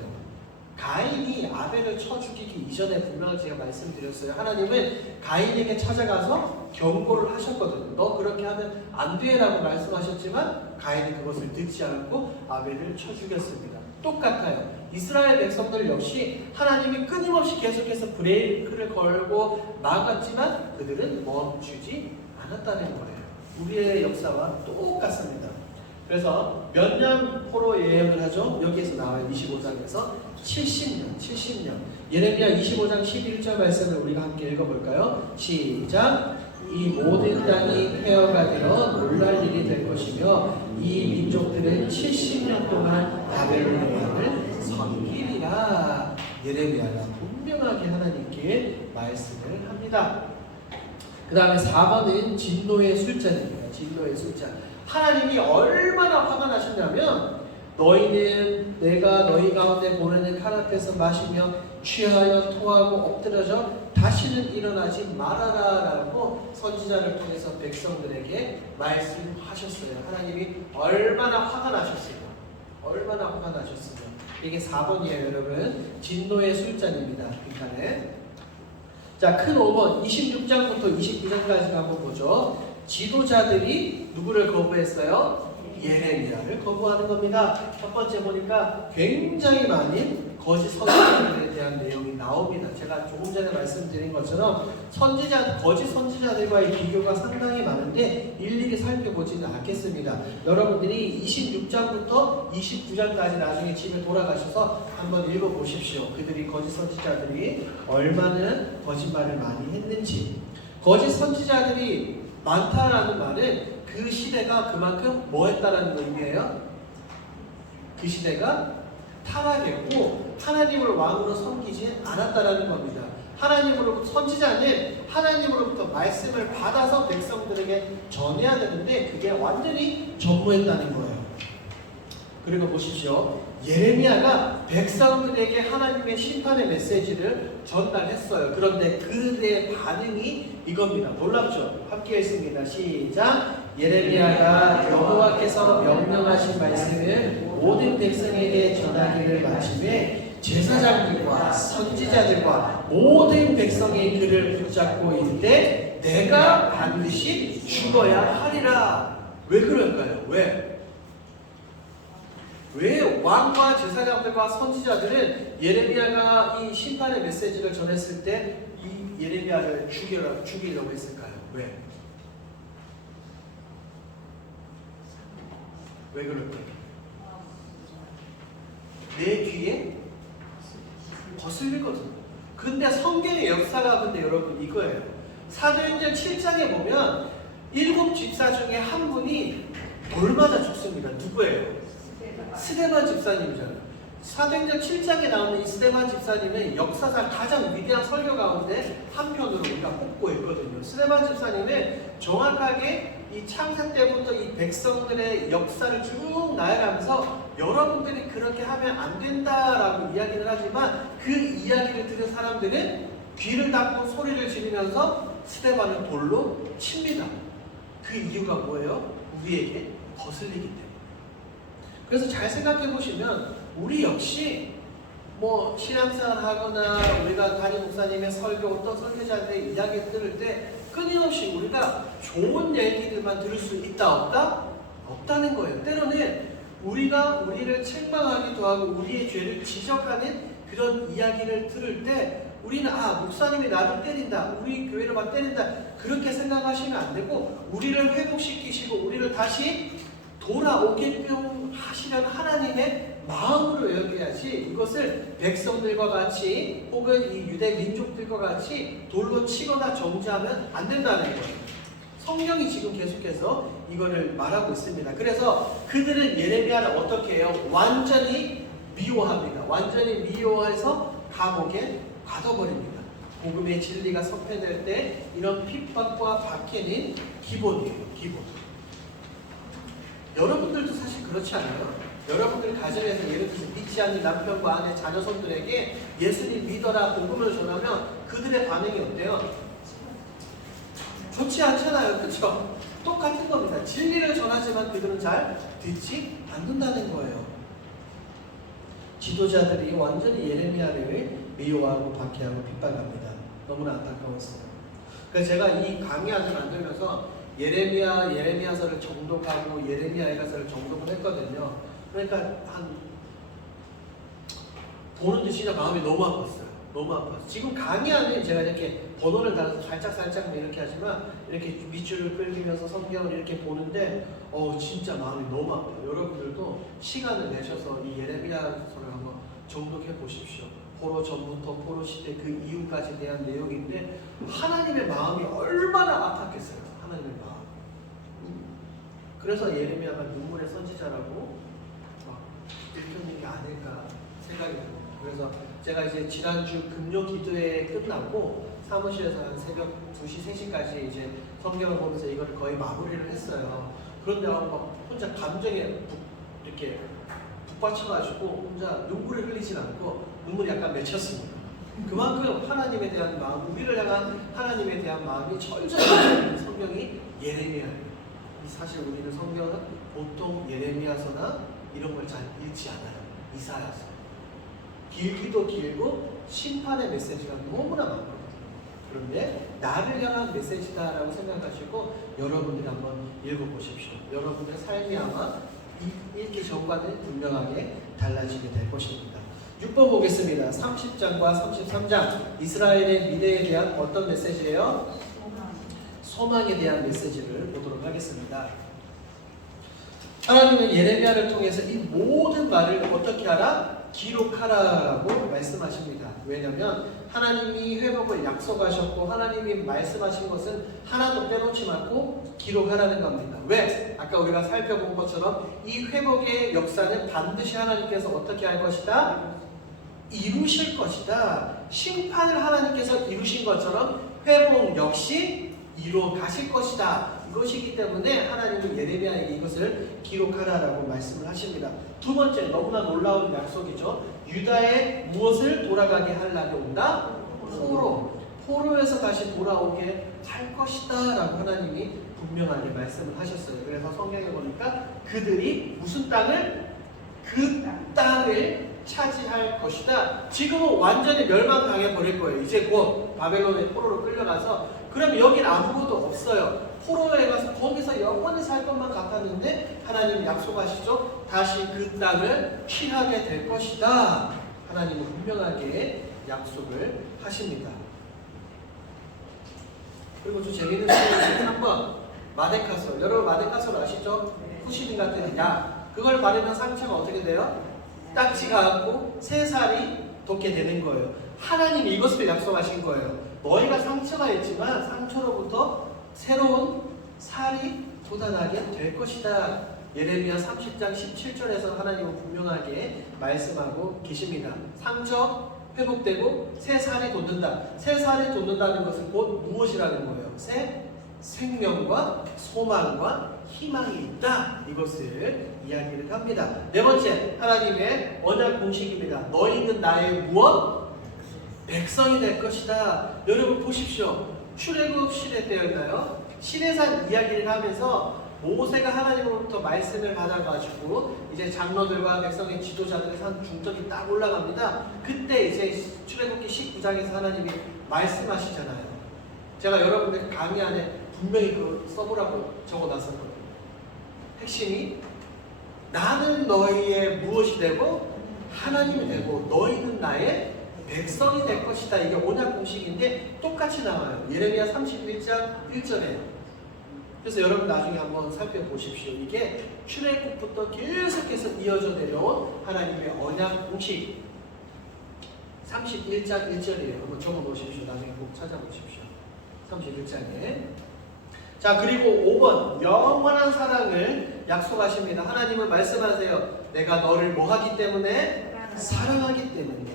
가인이 아벨을 쳐 죽이기 이전에 분명히 제가 말씀드렸어요. 하나님은 가인에게 찾아가서 경고를 하셨거든요. 너 그렇게 하면 안 돼 라고 말씀하셨지만 가인이 그것을 듣지 않고 아벨을 쳐 죽였습니다. 똑같아요. 이스라엘 백성들 역시 하나님이 끊임없이 계속해서 브레이크를 걸고 막았지만 그들은 멈추지 않았다는 거예요. 우리의 역사와 똑같습니다. 그래서 몇 년 포로 예언을 하죠? 여기에서 나와요. 25장에서 70년. 예레미야 25장 11절 말씀을 우리가 함께 읽어볼까요? 시작. 이 모든 땅이 폐허가 되어 놀랄 일이 될 것이며 이 민족들은 70년 동안 바벨론의 왕을 섬기리라. 예레미야가 분명하게 하나님께 말씀을 합니다. 그 다음에 4번은 진노의 술잔입니다. 진노의 술잔. 하나님이 얼마나 화가 나셨냐면 너희는 내가 너희 가운데 보내는 칼 앞에서 마시며 취하여 토하고 엎드려져 다시는 일어나지 말아라 라고 선지자를 통해서 백성들에게 말씀하셨어요. 하나님이 얼마나 화가 나셨습니까? 얼마나 화가 나셨습니까? 이게 4번이에요 여러분. 진노의 술잔입니다. 빈칸에. 자, 큰 5번 26장부터 29장까지 한번 보죠. 지도자들이 누구를 거부했어요? 예레미야를 거부하는 겁니다. 첫 번째 보니까 굉장히 많은 거짓 선지자들에 대한 내용이 나옵니다. 제가 조금 전에 말씀드린 것처럼 거짓 선지자들과의 비교가 상당히 많은데 일일이 살펴보지는 않겠습니다. 여러분들이 26장부터 29장까지 나중에 집에 돌아가셔서 한번 읽어보십시오. 그들이 거짓 선지자들이 얼마나 거짓말을 많이 했는지. 거짓 선지자들이 많다라는 말은 그 시대가 그만큼 뭐 했다라는 의미예요? 그 시대가 타락했고 하나님을 왕으로 섬기지 않았다라는 겁니다. 선지자는 하나님으로부터 말씀을 받아서 백성들에게 전해야 되는데 그게 완전히 전무했다는 거예요. 그리고 보십시오. 예레미야가 백성들에게 하나님의 심판의 메시지를 전달했어요. 그런데 그들의 반응이 이겁니다. 놀랍죠? 함께 읽습니다. 시작. 예레미야가 여호와께서 명령하신 말씀을 모든 백성에게 전하기를 마침에 제사장들과 선지자들과 모든 백성이 그를 붙잡고 이르되 내가 반드시 죽어야 하리라. 왜 그럴까요? 왜 왕과 제사장들과 선지자들은 예레미야가 이 심판의 메시지를 전했을 때 이 예레미야를 죽이려고 했을까요? 왜 그럴까요? 내 귀에 거슬리거든요. 근데 성경의 역사가 근데 여러분 이거예요. 사도행전 7장에 보면 7 집사 중에 한 분이 돌 맞아 죽습니다. 누구예요? 스데반 집사님이잖아요. 사도행전 7장에 나오는 이 스데반 집사님은 역사상 가장 위대한 설교 가운데 한 편으로 우리가 꼽고 있거든요. 스데반 집사님은 정확하게 이 창세 때부터 이 백성들의 역사를 쭉 나열하면서 여러분들이 그렇게 하면 안 된다라고 이야기를 하지만 그 이야기를 들은 사람들은 귀를 닫고 소리를 지르면서 스데반을 돌로 칩니다. 그 이유가 뭐예요? 우리에게 거슬리기 때문에. 그래서 잘 생각해 보시면 우리 역시 뭐 신앙생활 하거나 우리가 담임 목사님의 설교, 어떤 설교자들의 이야기 들을 때 끊임없이 우리가 좋은 얘기들만 들을 수 있다 없다? 없다는 거예요. 때로는 우리가 우리를 책망하기도 하고 우리의 죄를 지적하는 그런 이야기를 들을 때 우리는 목사님이 나를 때린다, 우리 교회를 막 때린다, 그렇게 생각하시면 안 되고 우리를 회복시키시고 우리를 다시 돌아오게끔 하시려는 하나님의 마음으로 여겨야지 이것을 백성들과 같이 혹은 이 유대 민족들과 같이 돌로 치거나 정죄하면 안 된다는 거예요. 성경이 지금 계속해서 이거를 말하고 있습니다. 그래서 그들은 예레미야를 어떻게 해요? 완전히 미워합니다. 완전히 미워해서 감옥에 가둬버립니다. 복음의 진리가 선포될 때 이런 핍박과 박해는 기본이에요. 기본. 여러분들도 사실 그렇지 않아요? 여러분들 가정에서 예를 들어서 믿지 않는 남편과 아내, 자녀손들에게 예수님 믿어라 복음을 전하면 그들의 반응이 어때요? 좋지 않잖아요. 그렇죠? 똑같은 겁니다. 진리를 전하지만 그들은 잘 듣지 않는다는 거예요. 지도자들이 완전히 예레미야를 미워하고 박해하고 핍박합니다. 너무나 안타까웠어요. 그래서 제가 이 강의안을 만들면서 예레미야서를 정독하고 예레미야서를 정독을 했거든요. 그러니까 보는데 진짜 마음이 너무 아팠어요. 너무 아팠어요. 지금 강의안은 제가 이렇게 번호를 달아서 살짝 이렇게 하지만 이렇게 밑줄을 끌면서 성경을 이렇게 보는데 진짜 마음이 너무 아파요. 여러분들도 시간을 내셔서 이 예레미야서를 한번 정독해 보십시오. 포로 전부터 포로 시대 그 이후까지 대한 내용인데 하나님의 마음이 얼마나 아팠겠어요. 하나님의 마음. 그래서 예레미야가 눈물의 선지자라고 일편인 게 아닐까 생각이 듭니다. 그래서 제가 이제 지난주 금요 기도회 끝나고 사무실에서 한 새벽 2시, 3시까지 이제 성경을 보면서 이걸 거의 마무리를 했어요. 그런데 막 혼자 감정에 이렇게 북받쳐가지고 혼자 눈물을 흘리진 않고 눈물이 약간 맺혔습니다. 그만큼 하나님에 대한 마음, 우리를 향한 하나님에 대한 마음이 철저히 성경이 예레미야예요. 사실 우리는 성경은 보통 예레미야서나 이런 걸 잘 읽지 않아요. 이사야서. 길기도 길고 심판의 메시지가 너무나 많거든요. 그런데 나를 향한 메시지다라고 생각하시고 여러분들이 한번 읽어보십시오. 여러분의 삶이 아마 읽기 전과는 분명하게 달라지게 될 것입니다. 6번 보겠습니다. 30장과 33장 이스라엘의 미래에 대한 어떤 메시지예요? 소망에 대한 메시지를 보도록 하겠습니다. 하나님은 예레미야를 통해서 이 모든 말을 어떻게 하라? 기록하라라고 말씀하십니다. 왜냐하면 하나님이 회복을 약속하셨고 하나님이 말씀하신 것은 하나도 빼놓지 않고 기록하라는 겁니다. 왜? 아까 우리가 살펴본 것처럼 이 회복의 역사는 반드시 하나님께서 어떻게 할 것이다? 이루실 것이다. 심판을 하나님께서 이루신 것처럼 회복 역시 이루어 가실 것이다. 이것이기 때문에 하나님은 예레미야에게 이것을 기록하라라고 말씀을 하십니다. 두 번째, 너무나 놀라운 약속이죠. 유다의 무엇을 돌아가게 할 날이 온다? 포로에서 다시 돌아오게 할 것이다 라고 하나님이 분명하게 말씀을 하셨어요. 그래서 성경에 보니까 그들이 무슨 땅을? 그 땅을 차지할 것이다. 지금은 완전히 멸망당해 버릴 거예요. 이제 곧 바벨론의 포로로 끌려가서 그럼 여긴 아무것도 없어요. 포로에 가서 거기서 영원히 살 것만 같았는데 하나님 약속하시죠. 다시 그 땅을 취하게 될 것이다. 하나님은 분명하게 약속을 하십니다. 그리고 좀 재미있는 소리는 3번 마데카솔. 여러분 마데카솔 아시죠? 후시딘 같은 약. 그걸 바르면 상처가 어떻게 돼요? 딱지가 않고 새살이 돋게 되는 거예요. 하나님이 이것을 약속하신 거예요. 너희가 상처가 있지만 상처로부터 새로운 살이 돋아나게 될 것이다. 예레미야 30장 17절에서 하나님은 분명하게 말씀하고 계십니다. 상처 회복되고 새 살이 돋는다. 새 살이 돋는다는 것은 곧 무엇이라는 거예요? 새 생명과 소망과 희망이 있다. 이것을 이야기를 합니다. 네 번째, 하나님의 언약 공식입니다. 너희는 나의 무엇? 백성이 될 것이다. 여러분 보십시오. 출애굽 시대 때였나요? 시내산 이야기를 하면서 모세가 하나님으로부터 말씀을 받아가지고 이제 장로들과 백성의 지도자들의 산 중턱이 딱 올라갑니다. 그때 이제 출애굽기 19장에서 하나님이 말씀하시잖아요. 제가 여러분들 강의 안에 분명히 그거 써보라고 적어놨었거든요. 핵심이 나는 너희의 무엇이 되고 하나님이 되고 너희는 나의 백성이 될 것이다. 이게 언약 공식인데 똑같이 나와요. 예레미야 31장 1절에. 그래서 여러분 나중에 한번 살펴보십시오. 이게 출애굽부터 계속해서 이어져 내려온 하나님의 언약 공식 31장 1절이에요. 한번 적어놓으십시오. 나중에 꼭 찾아보십시오. 31장에. 자, 그리고 5번 영원한 사랑을 약속하십니다. 하나님은 말씀하세요. 내가 너를 뭐하기 때문에? 사랑하기 때문에.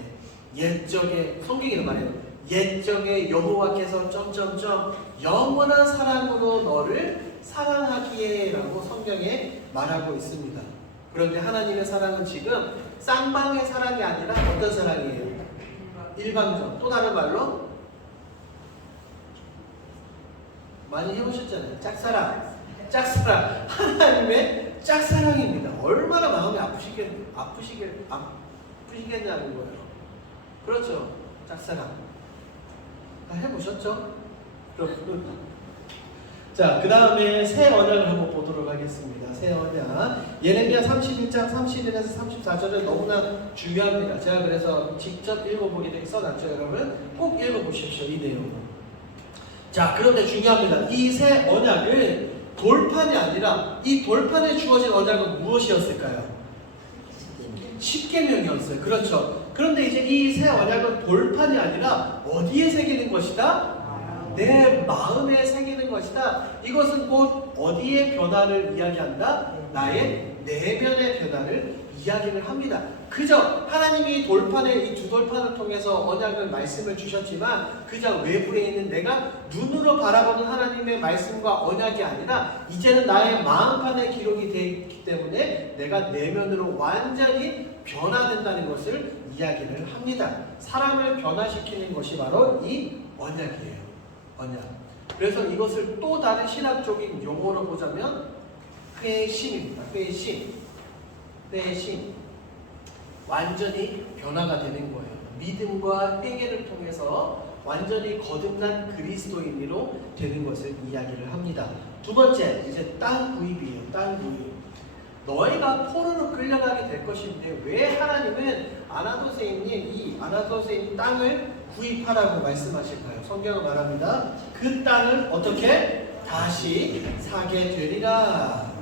옛적에 성경이 말해요. 옛적에 여호와께서 점점점 영원한 사랑으로 너를 사랑하기에 라고 성경에 말하고 있습니다. 그런데 하나님의 사랑은 지금 쌍방의 사랑이 아니라 어떤 사랑이에요? 일방적. 또 다른 말로 많이 해보셨잖아요. 짝사랑. 짝사랑. 하나님의 짝사랑입니다. 얼마나 마음이 아프시겠냐는 거예요. 그렇죠. 짝사랑. 다 해보셨죠? 그렇군. 자, 그 다음에 새 언약을 한번 보도록 하겠습니다. 새 언약. 예레미야 31장 31에서 34절은 너무나 중요합니다. 제가 그래서 직접 읽어보게 써놨죠. 여러분 꼭 읽어보십시오. 이 내용을. 자, 그런데 중요합니다. 이 새 언약은 돌판이 아니라 이 돌판에 주어진 언약은 무엇이었을까요? 십계명이었어요. 그렇죠. 그런데 이제 이 새 언약은 돌판이 아니라 어디에 새기는 것이다? 내 마음에 새기는 것이다. 이것은 곧 어디의 변화를 이야기한다? 나의 내면의 변화를 이야기를 합니다. 그저 하나님이 돌판에 이 두 돌판을 통해서 언약을 말씀을 주셨지만 그저 외부에 있는 내가 눈으로 바라보는 하나님의 말씀과 언약이 아니라 이제는 나의 마음판에 기록이 되어 있기 때문에 내가 내면으로 완전히 변화된다는 것을 이야기를 합니다. 사람을 변화시키는 것이 바로 이 언약이에요. 언약. 그래서 이것을 또 다른 신학적인 용어로 보자면 회심입니다. 회심. 완전히 변화가 되는 거예요. 믿음과 회개를 통해서 완전히 거듭난 그리스도인으로 되는 것을 이야기를 합니다. 두 번째, 이제 땅 구입이에요. 땅 구입. 너희가 포로로 끌려가게 될 것인데 왜 하나님은 아나도세인님 이 아나도세인 땅을 구입하라고 말씀하실까요? 성경은 말합니다. 그 땅을 어떻게? 다시 사게 되리라.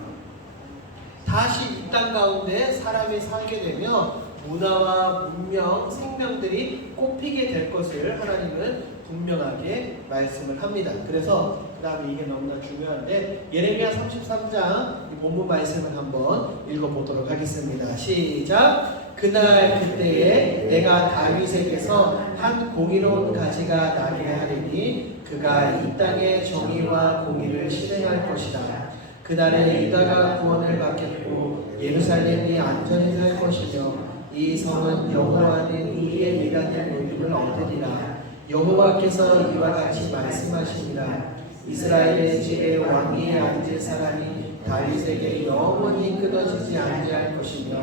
다시 이 땅 가운데 사람이 살게 되면 문화와 문명, 생명들이 꽃피게 될 것을 하나님은 분명하게 말씀을 합니다. 그래서 그 다음에 이게 너무나 중요한데 예레미야 33장 이 본문 말씀을 한번 읽어보도록 하겠습니다. 시작! 그날 그때에 내가 다윗에게서 한 공의로운 가지가 나게 하리니 그가 이 땅의 정의와 공의를 실행할 것이다. 그날에 유다가 구원을 받겠고 예루살렘이 안전히 살 것이며 이 성은 여호와는 우리의 미간의 모임을 얻으리라. 여호와께서 이와 같이 말씀하시니라. 이스라엘의 집에 왕위에 앉을 사람이 다윗에게 영원히 끊어지지 아니할 것이며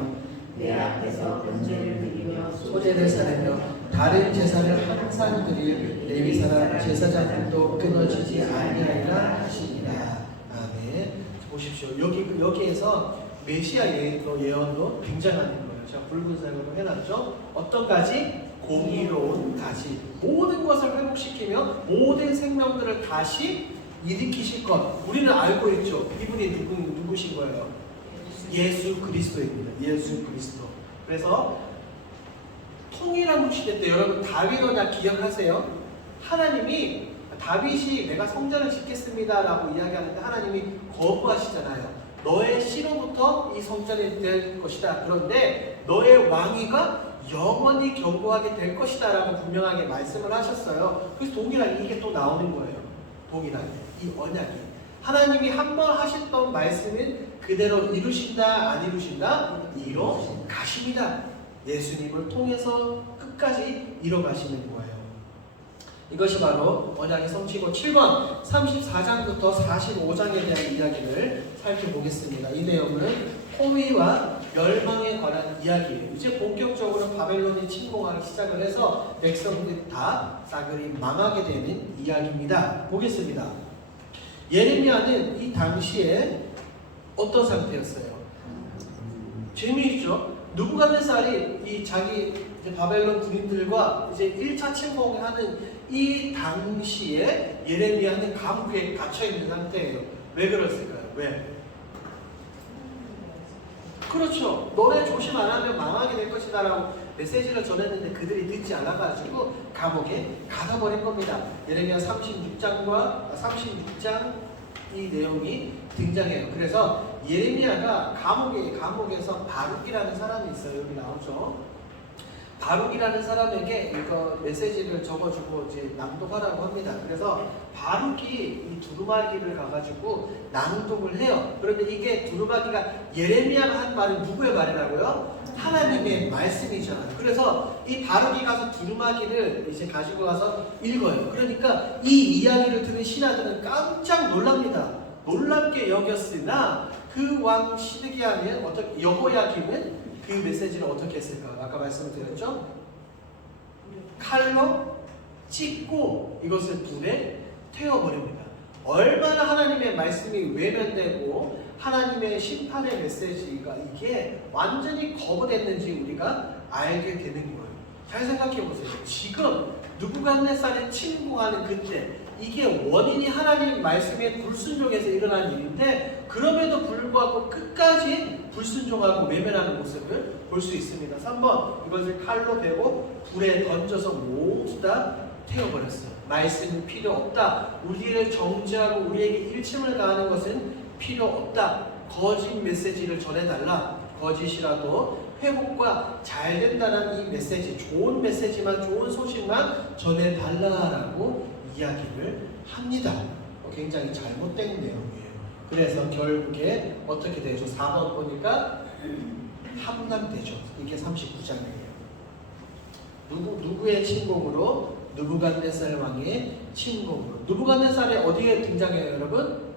내 앞에서 번제를 드리며 소제를 사르며 다른 제사를 항상 드릴 레위 사람 제사장들도 끊어지지 아니하리라 하시니라. 아멘. 보십시오. 여기에서 메시아 예언도 등장하는 거예요. 제가 붉은색으로 해놨죠. 어떤 가지? 공의로운 가지. 모든 것을 회복시키며 모든 생명들을 다시 일으키실 것. 우리는 알고 있죠. 이분이 누구신 거예요? 예수 그리스도입니다. 예수 그리스도. 그래서 통일한 시대 때 여러분 다윗 언약 기억하세요? 하나님이 다윗이 내가 성전을 짓겠습니다 라고 이야기하는데 하나님이 거부하시잖아요. 너의 씨로부터 이 성전이 될 것이다. 그런데 너의 왕위가 영원히 견고하게 될 것이다 라고 분명하게 말씀을 하셨어요. 그래서 동일하게 이게 또 나오는 거예요. 동일하게 이 언약이 하나님이 한 번 하셨던 말씀은 그대로 이루신다 안 이루신다? 이뤄 가십니다. 예수님을 통해서 끝까지 이뤄 가시는 거예요. 이것이 바로 언약의 성취고 7번 34장부터 45장에 대한 이야기를 살펴보겠습니다. 이 내용은 포위와 멸망에 관한 이야기예요. 이제 본격적으로 바벨론이 침공하기 시작을 해서 백성들이 다 싸그리 망하게 되는 이야기입니다. 보겠습니다. 예레미야는 이 당시에 어떤 상태였어요? 재미있죠? 느부갓네살이 이 자기 바벨론 군인들과 이제 1차 침공을 하는 이 당시에 예레미야는 감옥에 갇혀 있는 상태예요. 왜 그랬을까요? 왜? 그렇죠. 너네 조심 안 하면 망하게 될 것이다 라고 메시지를 전했는데 그들이 듣지 않아가지고 감옥에 가둬버린 겁니다. 예레미야 36장 이 내용이 등장해요. 그래서 예레미야가 감옥에서 바룩이라는 사람이 있어요. 여기 나오죠. 바룩이라는 사람에게 이거 메시지를 적어주고 이제 낭독하라고 합니다. 그래서 바룩이 이 두루마기를 가가지고 낭독을 해요. 그런데 이게 두루마기가 예레미야가 한 말은 누구의 말이라고요? 하나님의 말씀이잖아요. 그래서 이 바룩이 가서 두루마기를 이제 가지고 가서 읽어요. 그러니까 이 이야기를 들은 신하들은 깜짝 놀랍니다. 놀랍게 여겼으나 그 왕 시드기야는 여호야김은 그 메시지를 어떻게 했을까? 아까 말씀을 드렸죠? 칼로 찢고 이것을 불에 태워버립니다. 얼마나 하나님의 말씀이 외면되고 하나님의 심판의 메시지가 이게 완전히 거부됐는지 우리가 알게 되는 거예요. 잘 생각해 보세요. 지금 느부갓네살이 침공하는 그때 이게 원인이 하나님 말씀에 불순종해서 일어난 일인데 그럼에도 불구하고 끝까지 불순종하고 외면하는 모습을 볼 수 있습니다. 3번 이것을 칼로 베고 불에 던져서 모두 다 태워버렸어요. 말씀은 필요 없다. 우리를 정죄하고 우리에게 일침을 가하는 것은 필요 없다. 거짓 메시지를 전해달라. 거짓이라도 회복과 잘 된다는 이 메시지, 좋은 메시지만 좋은 소식만 전해달라라고 이야기를 합니다. 굉장히 잘못된 내용이에요. 그래서 결국에 어떻게 되죠? 4번 보니까 함락되죠. 이게 39장이에요. 누구의 침공으로? 느부갓네살 왕의 침공으로. 느부갓네살이 어디에 등장해요, 여러분?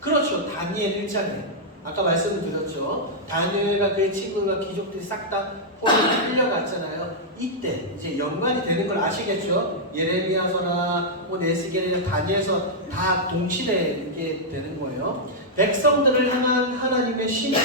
그렇죠. 다니엘 1장에 아까 말씀을 드렸죠. 다니엘과 그의 친구가 귀족들이 싹 다 끌려갔잖아요. 이때 이제 연관이 되는 걸 아시겠죠? 예레미야서나 에스겔이나 다니엘서 다 동시대에 이게 되는 거예요. 백성들을 향한 하나님의 심판,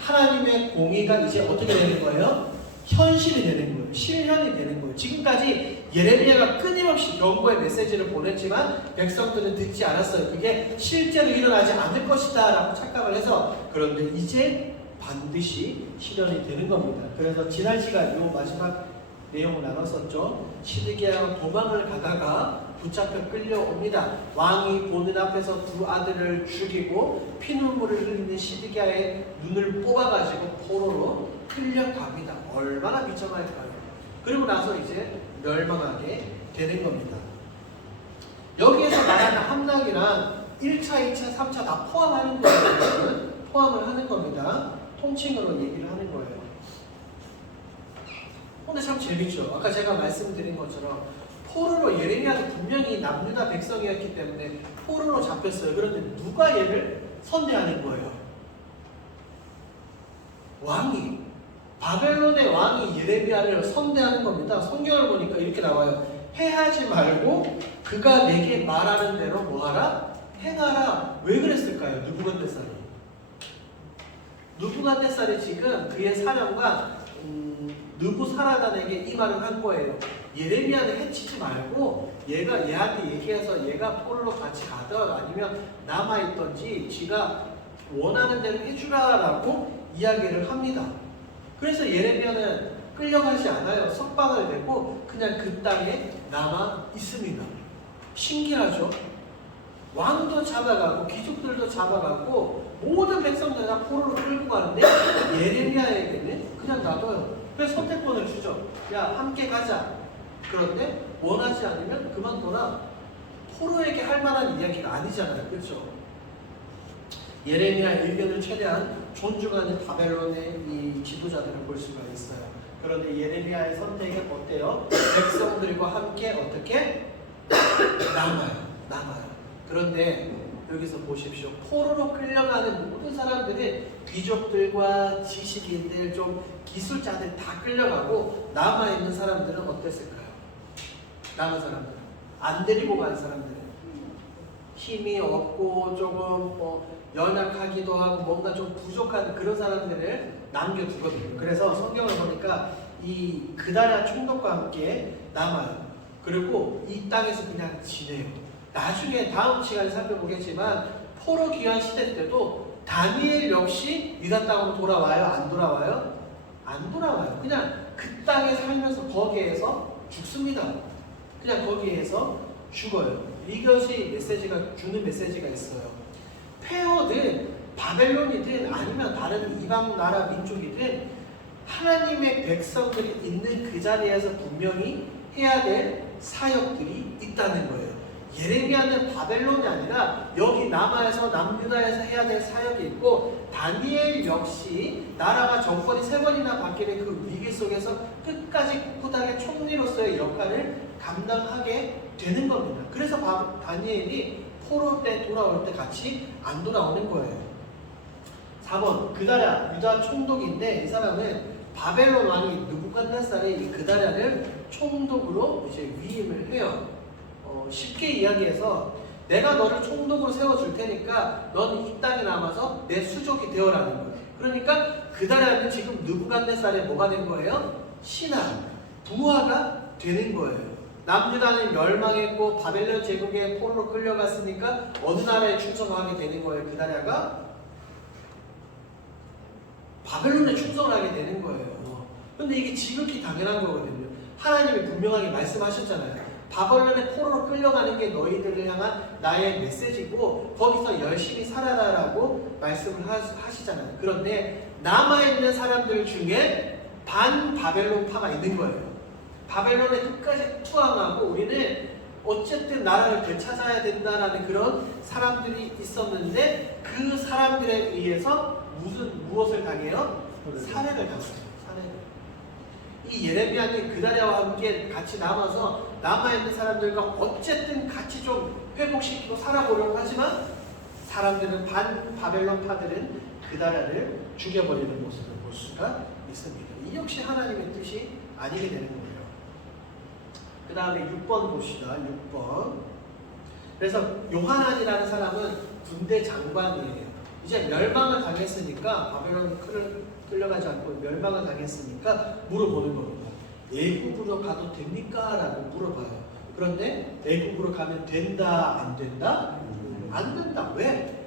하나님의 공의가 이제 어떻게 되는 거예요? 현실이 되는 거예요. 실현이 되는 거예요. 지금까지 예레미야가 끊임없이 경고의 메시지를 보냈지만 백성들은 듣지 않았어요. 그게 실제로 일어나지 않을 것이다 라고 착각을 해서 그런데 이제 반드시 실현이 되는 겁니다. 그래서 지난 시간 요 마지막 내용을 나눴었죠. 시드기야가 도망을 가다가 붙잡혀 끌려옵니다. 왕이 보는 앞에서 두 아들을 죽이고 피눈물을 흘리는 시드기야의 눈을 뽑아가지고 포로로 끌려갑니다. 얼마나 비참할까요? 그리고 나서 이제 멸망하게 되는 겁니다. 여기에서 말하는 함락이란 1차, 2차, 3차 다 포함하는 거예요. 포함을 하는 겁니다. 통칭으로 얘기를 하는 거예요. 근데 참 재밌죠. 아까 제가 말씀드린 것처럼 포로로 예레미야도 분명히 남유다 백성이었기 때문에 포로로 잡혔어요. 그런데 누가 얘를 선대하는 거예요? 왕이. 바벨론의 왕이 예레미야를 선대하는 겁니다. 성경을 보니까 이렇게 나와요. 해하지 말고 그가 내게 말하는 대로 뭐하라? 행하라. 왜 그랬을까요? 느부갓네살이 지금 그의 사령관 느부사라단에게 이 말을 한 거예요. 예레미야는 해치지 말고 얘한테 얘기해서 얘가 포로로 같이 가든 아니면 남아있던지 지가 원하는 대로 해주라라고 이야기를 합니다. 그래서 예레미야는 끌려가지 않아요. 석방을 내고 그냥 그 땅에 남아 있습니다. 신기하죠? 왕도 잡아가고 귀족들도 잡아가고 모든 백성들 다 포로로 끌고 가는데 예레미야에게는 그냥 놔둬요. 그래서 선택권을 주죠. 야, 함께 가자. 그런데 원하지 않으면 그만둬라. 포로에게 할 만한 이야기가 아니잖아요. 그렇죠? 예레미야의 의견을 최대한 존중하는 바벨론의 이 지도자들을 볼 수가 있어요. 그런데 예레미야의 선택은 어때요? 백성들과 함께 어떻게? 남아요. 그런데 여기서 보십시오. 포로로 끌려가는 모든 사람들은 귀족들과 지식인들, 좀 기술자들 다 끌려가고 남아있는 사람들은 어땠을까요? 남은 사람들은 안 데리고 간 사람들은 힘이 없고 조금 연약하기도 하고 뭔가 좀 부족한 그런 사람들을 남겨두거든요. 그래서 성경을 보니까 이 그다랴 총독과 함께 남아요. 그리고 이 땅에서 그냥 지내요. 나중에 다음 시간에 살펴보겠지만 포로 귀환 시대 때도 다니엘 역시 유다 땅으로 돌아와요? 안 돌아와요? 안 돌아와요. 그냥 그 땅에 살면서 거기에서 죽습니다. 그냥 거기에서 죽어요. 이것이 메시지가 주는 메시지가 있어요. 폐허든 바벨론이든 아니면 다른 이방 나라 민족이든 하나님의 백성들이 있는 그 자리에서 분명히 해야 될 사역들이 있다는 거예요. 예레미야는 바벨론이 아니라 여기 남아에서 남유다에서 해야 될 사역이 있고, 다니엘 역시 나라가 정권이 3번이나 바뀌는 그 위기 속에서 끝까지 꿋꿋하게 총리로서의 역할을 감당하게 되는 겁니다. 그래서 다니엘이 포로 때 돌아올 때 같이 안 돌아오는 거예요. 4번 그다랴 유다 총독인데, 이 사람은 바벨론 왕이 느부갓네살이 이 그다랴를 총독으로 이제 위임을 해요. 쉽게 이야기해서 내가 너를 총독으로 세워줄 테니까 너는 이 땅에 남아서 내 수족이 되어라는 거예요. 그러니까 그다랴는 지금 느부갓네살의 뭐가 된 거예요? 신하, 부하가 되는 거예요. 남유다는 멸망했고 바벨론 제국의 포로로 끌려갔으니까 어느 나라에 충성하게 되는 거예요? 그다랴가 바벨론에 충성을 하게 되는 거예요. 근데 이게 지극히 당연한 거거든요. 하나님이 분명하게 말씀하셨잖아요. 바벨론의 포로로 끌려가는 게 너희들을 향한 나의 메시지고 거기서 열심히 살아라라고 말씀을 하시잖아요. 그런데 남아있는 사람들 중에 반 바벨론파가 있는 거예요. 바벨론에 끝까지 투항하고 우리는 어쨌든 나라를 되찾아야 된다라는 그런 사람들이 있었는데, 그 사람들에 의해서 무엇을 당해요? 살해를 당해요. 이 예레미야는 그다랴와 함께 같이 남아서 남아있는 사람들과 어쨌든 같이 좀 회복시키고 살아보려고 하지만, 사람들은 반 바벨론파들은 그다랴를 죽여버리는 모습을 볼 수가 있습니다. 이 역시 하나님의 뜻이 아니게 되는 거예요. 그 다음에 6번 봅시다. 6번. 그래서 요하난이라는 사람은 군대 장관이에요. 이제 멸망을 당했으니까, 바벨론 끌려가지 않고 멸망을 당했으니까 물어보는 겁니다. 애국으로 가도 됩니까? 라고 물어봐요. 그런데 애국으로 가면 된다? 안 된다? 안 된다. 왜?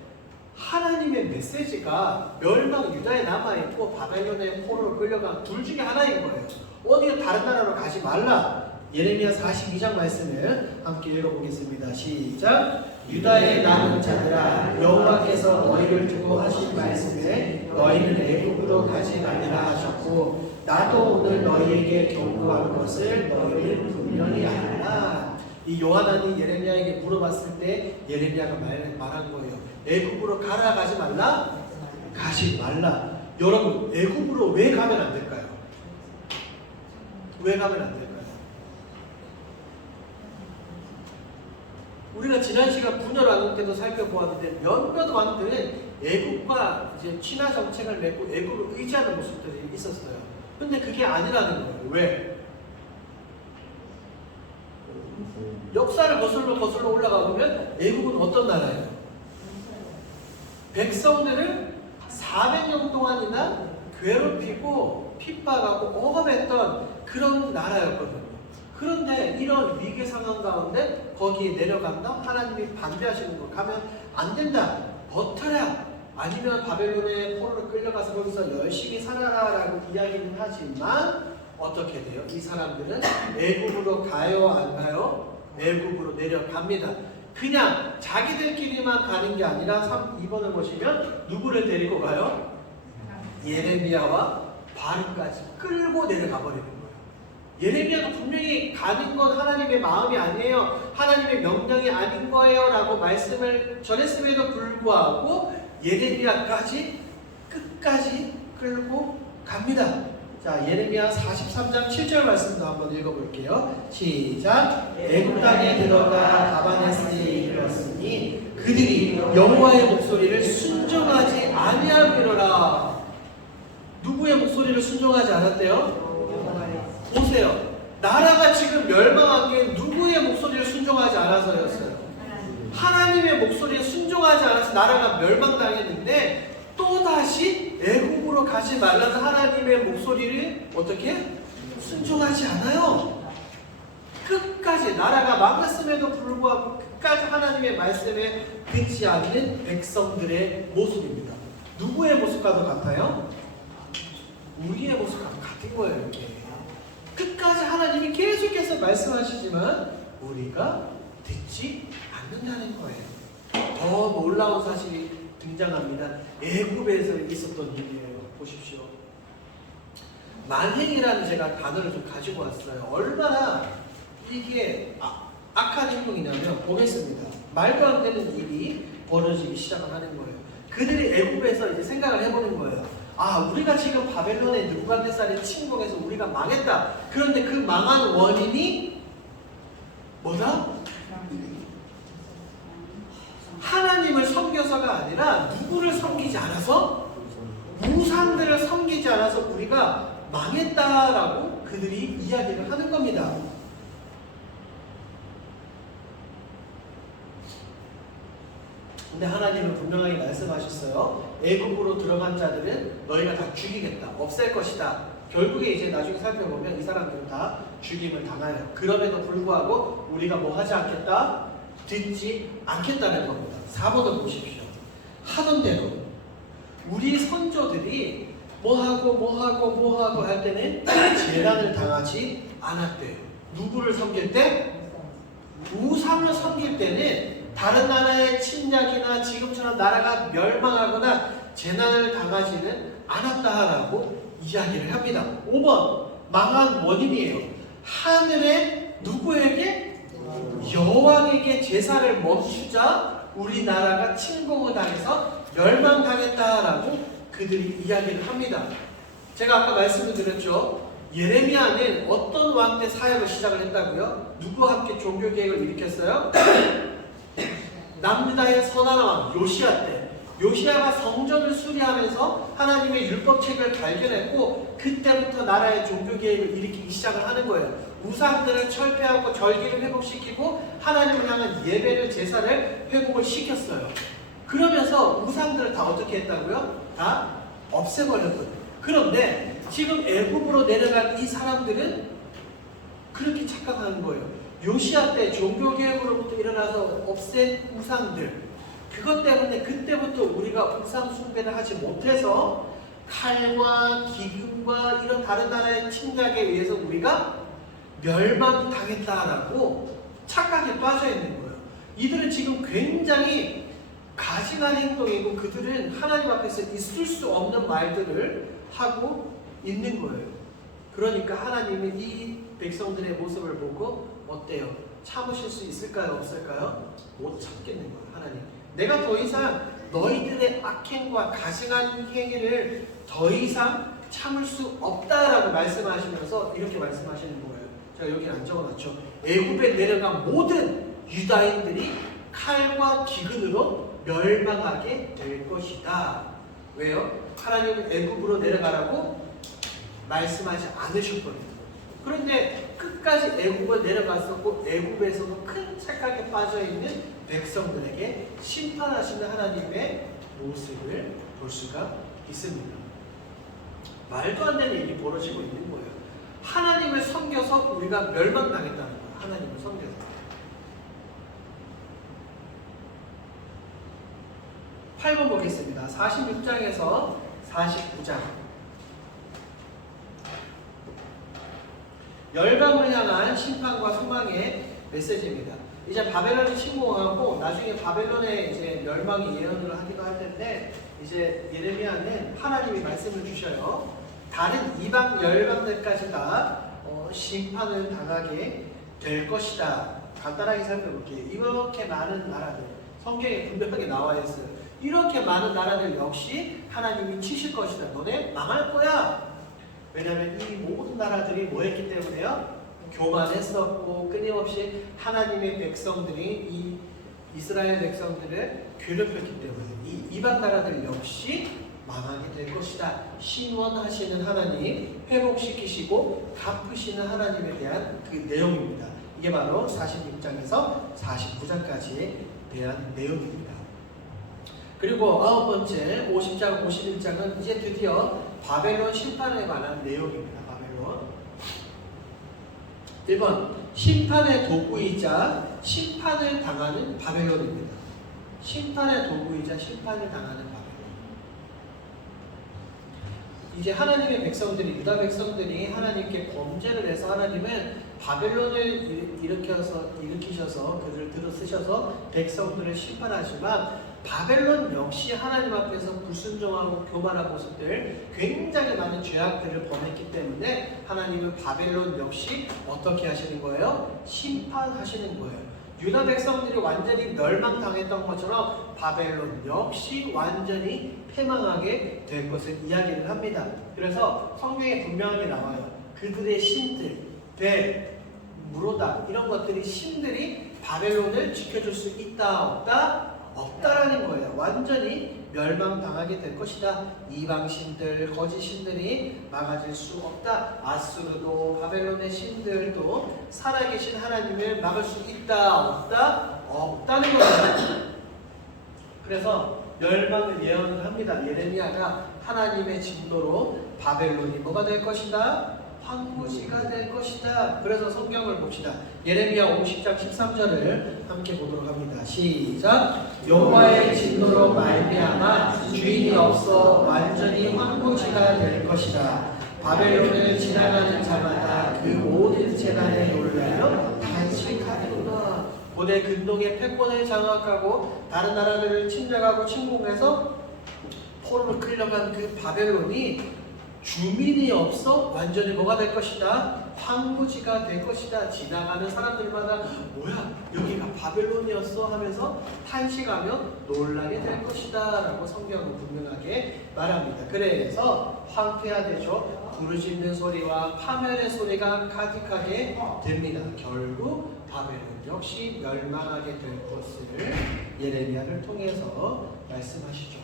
하나님의 메시지가 멸망 유다에 남아있고 바벨론의 포로로 끌려간 둘 중에 하나인 거예요. 어디 다른 나라로 가지 말라. 예레미야 42장 말씀을 함께 읽어보겠습니다. 시작. 유다의 남은 자들아, 여호와께서 너희를 두고 하신 말씀에 너희는 애국으로 가지 말라 하셨고, 나도 오늘 너희에게 경고한 것을 너희는 분명히 알라. 이 요하난이 예레미야에게 물어봤을 때 예레미야가 말한 거예요. 애국으로 가라, 가지 말라? 가지 말라. 여러분, 애국으로 왜 가면 안 될까요? 왜 가면 안 될까요? 우리가 지난 시간 분열 왕국 때도 살펴보았는데 몇몇 왕들은 애국과 이제 친화 정책을 맺고 애국을 의지하는 모습들이 있었어요. 근데 그게 아니라는 거예요. 왜? 역사를 거슬러 올라가 보면 애국은 어떤 나라예요? 백성들을 400년 동안이나 괴롭히고 핍박하고 억압했던 그런 나라였거든요. 그런데 이런 위기 상황 가운데 거기에 내려간다? 하나님이 반대하시는 거. 가면 안 된다. 버텨라. 아니면 바벨론의 포로로 끌려가서 거기서 열심히 살아라 라고 이야기는 하지만 어떻게 돼요? 이 사람들은 애국으로 가요? 안 가요? 애국으로 내려갑니다. 그냥 자기들끼리만 가는 게 아니라 2번을 보시면 누구를 데리고 가요? 예레미야와 바룩까지 끌고 내려가 버리는 거예요. 예레미야도 분명히 가는 건 하나님의 마음이 아니에요. 하나님의 명령이 아닌 거예요. 라고 말씀을 전했음에도 불구하고 예레미야까지 끝까지 끌고 갑니다. 자, 예레미야 43장 7절 말씀도 한번 읽어볼게요. 시작. 애굽 땅에 들어가 가바네스에 이르렀으니 그들이 여호와의 목소리를 순종하지 아니하리로라. 누구의 목소리를 순종하지 않았대요? 보세요. 나라가 지금 멸망한 게 누구의 목소리를 순종하지 않아서였어요? 하나님의 목소리에 순종하지 않아서 나라가 멸망당했는데 또다시 애국으로 가지 말라는 하나님의 목소리를 어떻게? 순종하지 않아요. 끝까지 나라가 망했음에도 불구하고 끝까지 하나님의 말씀에 듣지 않는 백성들의 모습입니다. 누구의 모습과도 같아요? 우리의 모습과 같은 거예요. 이렇게 끝까지 하나님이 계속해서 말씀하시지만 우리가 듣지 않는다는 거예요. 더 놀라운 사실이 등장합니다. 애굽에서 있었던 일이에요. 보십시오. 만행이라는 제가 단어를 좀 가지고 왔어요. 얼마나 이게 악한 행동이냐면 보겠습니다. 말도 안 되는 일이 벌어지기 시작을 하는 거예요. 그들이 애굽에서 이제 생각을 해보는 거예요. 우리가 지금 바벨론의 느부갓네살에 침공해서 우리가 망했다. 그런데 그 망한 원인이 뭐다? 하나님을 섬겨서가 아니라 누구를 섬기지 않아서? 우상들을 섬기지 않아서 우리가 망했다라고 그들이 이야기를 하는 겁니다. 근데 하나님은 분명하게 말씀하셨어요. 애굽으로 들어간 자들은 너희가 다 죽이겠다. 없앨 것이다. 결국에 이제 나중에 살펴보면 이 사람들은 다 죽임을 당하여. 그럼에도 불구하고 우리가 뭐 하지 않겠다? 듣지 않겠다는 겁니다. 4번을 보십시오. 하던 대로 우리 선조들이 뭐하고 할 때는 재난을 당하지 않았대요. 누구를 섬길 때? 우상을 섬길 때는 다른 나라의 침략이나 지금처럼 나라가 멸망하거나 재난을 당하지는 않았다라고 이야기를 합니다. 5번 망한 원인이에요. 하늘에 누구에게? 여왕에게 제사를 멈추자 우리나라가 침공을 당해서 멸망당했다라고 그들이 이야기를 합니다. 제가 아까 말씀을 드렸죠. 예레미야는 어떤 왕 때 사역을 시작을 했다고요? 누구와 함께 종교개혁을 일으켰어요? 남유다의 선한 왕 요시야 때. 요시야가 성전을 수리하면서 하나님의 율법책을 발견했고 그때부터 나라의 종교개혁을 일으키기 시작을 하는 거예요. 우상들을 철폐하고 절기를 회복시키고 하나님을 향한 예배를 제사를 회복을 시켰어요. 그러면서 우상들을 다 어떻게 했다고요? 다 없애버렸거든요. 그런데 지금 애굽으로 내려간 이 사람들은 그렇게 착각하는 거예요. 요시야 때 종교개혁으로부터 일어나서 없앤 우상들, 그것 때문에 그때부터 우리가 우상 숭배를 하지 못해서 칼과 기근과 이런 다른 나라의 침략에 의해서 우리가 멸망당했다라고 착각에 빠져 있는 거예요. 이들은 지금 굉장히 가증한 행동이고 그들은 하나님 앞에서 있을 수 없는 말들을 하고 있는 거예요. 그러니까 하나님은 이 백성들의 모습을 보고 어때요? 참으실 수 있을까요? 없을까요? 못 참겠는 거예요. 하나님, 내가 더 이상 너희들의 악행과 가증한 행위를 더 이상 참을 수 없다라고 말씀하시면서 이렇게 말씀하시는 거예요. 제가 여기 안 적어놨죠. 애굽에 내려간 모든 유다인들이 칼과 기근으로 멸망하게 될 것이다. 왜요? 하나님은 애굽으로 내려가라고 말씀하지 않으셨거든요. 그런데 끝까지 애굽에 내려갔었고 애굽에서도 큰 착각에 빠져있는 백성들에게 심판하시는 하나님의 모습을 볼 수가 있습니다. 말도 안 되는 일이 벌어지고 있는 거예요. 하나님을 섬겨서 우리가 멸망당했다는 거예요. 하나님을 섬겨서. 8번 보겠습니다. 46장에서 49장. 열방을 향한 심판과 소망의 메시지입니다. 이제 바벨론이 침공하고 나중에 바벨론의 이제 멸망이 예언을 하기도 할 텐데 이제 예레미야는 하나님이 말씀을 주셔요. 다른 이방 열방들까지 다 심판을 당하게 될 것이다. 간단하게 살펴볼게요. 이렇게 많은 나라들 성경에 분명하게 나와 있어요. 이렇게 많은 나라들 역시 하나님이 치실 것이다. 너네 망할 거야. 왜냐하면 이 모든 나라들이 뭐했기 때문에요? 교만했었고 끊임없이 하나님의 백성들이 이 이스라엘 백성들을 괴롭혔기 때문에 이 이방 나라들 역시 망하게 될 것이다. 신원하시는 하나님, 회복시키시고 갚으시는 하나님에 대한 그 내용입니다. 이게 바로 46장에서 49장까지에 대한 내용입니다. 그리고 아홉 번째 50장, 51장은 이제 드디어 바벨론 심판에 관한 내용입니다. 바벨론 1번 심판의 도구이자 심판을 당하는 바벨론입니다. 심판의 도구이자 심판을 당하는 바벨론. 이제 하나님의 백성들이 유다 백성들이 하나님께 범죄를 해서 하나님은 바벨론을 일으키셔서 그를 들어 쓰셔서 백성들을 심판하지만 바벨론 역시 하나님 앞에서 불순종하고 교만한 모습들 굉장히 많은 죄악들을 범했기 때문에 하나님은 바벨론 역시 어떻게 하시는 거예요? 심판하시는 거예요. 유다 백성들이 완전히 멸망당했던 것처럼 바벨론 역시 완전히 패망하게 될 것을 이야기를 합니다. 그래서 성경에 분명하게 나와요. 그들의 신들, 벨, 무로다 이런 것들이 신들이 바벨론을 지켜줄 수 있다 없다? 없다라는 거예요. 완전히 멸망당하게 될 것이다. 이방 신들, 거짓 신들이 막아질 수 없다. 아수르도 바벨론의 신들도 살아계신 하나님을 막을 수 있다 없다? 없다는 겁니다. 그래서 멸망을 예언을 합니다. 예레미야가 하나님의 진노로 바벨론이 뭐가 될 것이다? 황무지가 될 것이다. 그래서 성경을 봅시다. 예레미야 50장 13절을 함께 보도록 합니다. 시작. 여호와의 진노로 말미암아 주인이 없어 완전히 황무지가 될 것이다. 바벨론을 지나가는 자마다 그 모든 재난에 놀라며 단식하리로다. 고대 근동의 패권을 장악하고 다른 나라들을 침략하고 침공해서 포로로 끌려간 그 바벨론이 주민이 없어 완전히 뭐가 될 것이다? 황무지가 될 것이다. 지나가는 사람들마다 뭐야 여기가 바벨론이었어 하면서 탄식하며 놀라게 될 것이다 라고 성경은 분명하게 말합니다. 그래서 황폐화되죠. 부르짖는 소리와 파멸의 소리가 가득하게 됩니다. 결국 바벨론 역시 멸망하게 될 것을 예레미야를 통해서 말씀하시죠.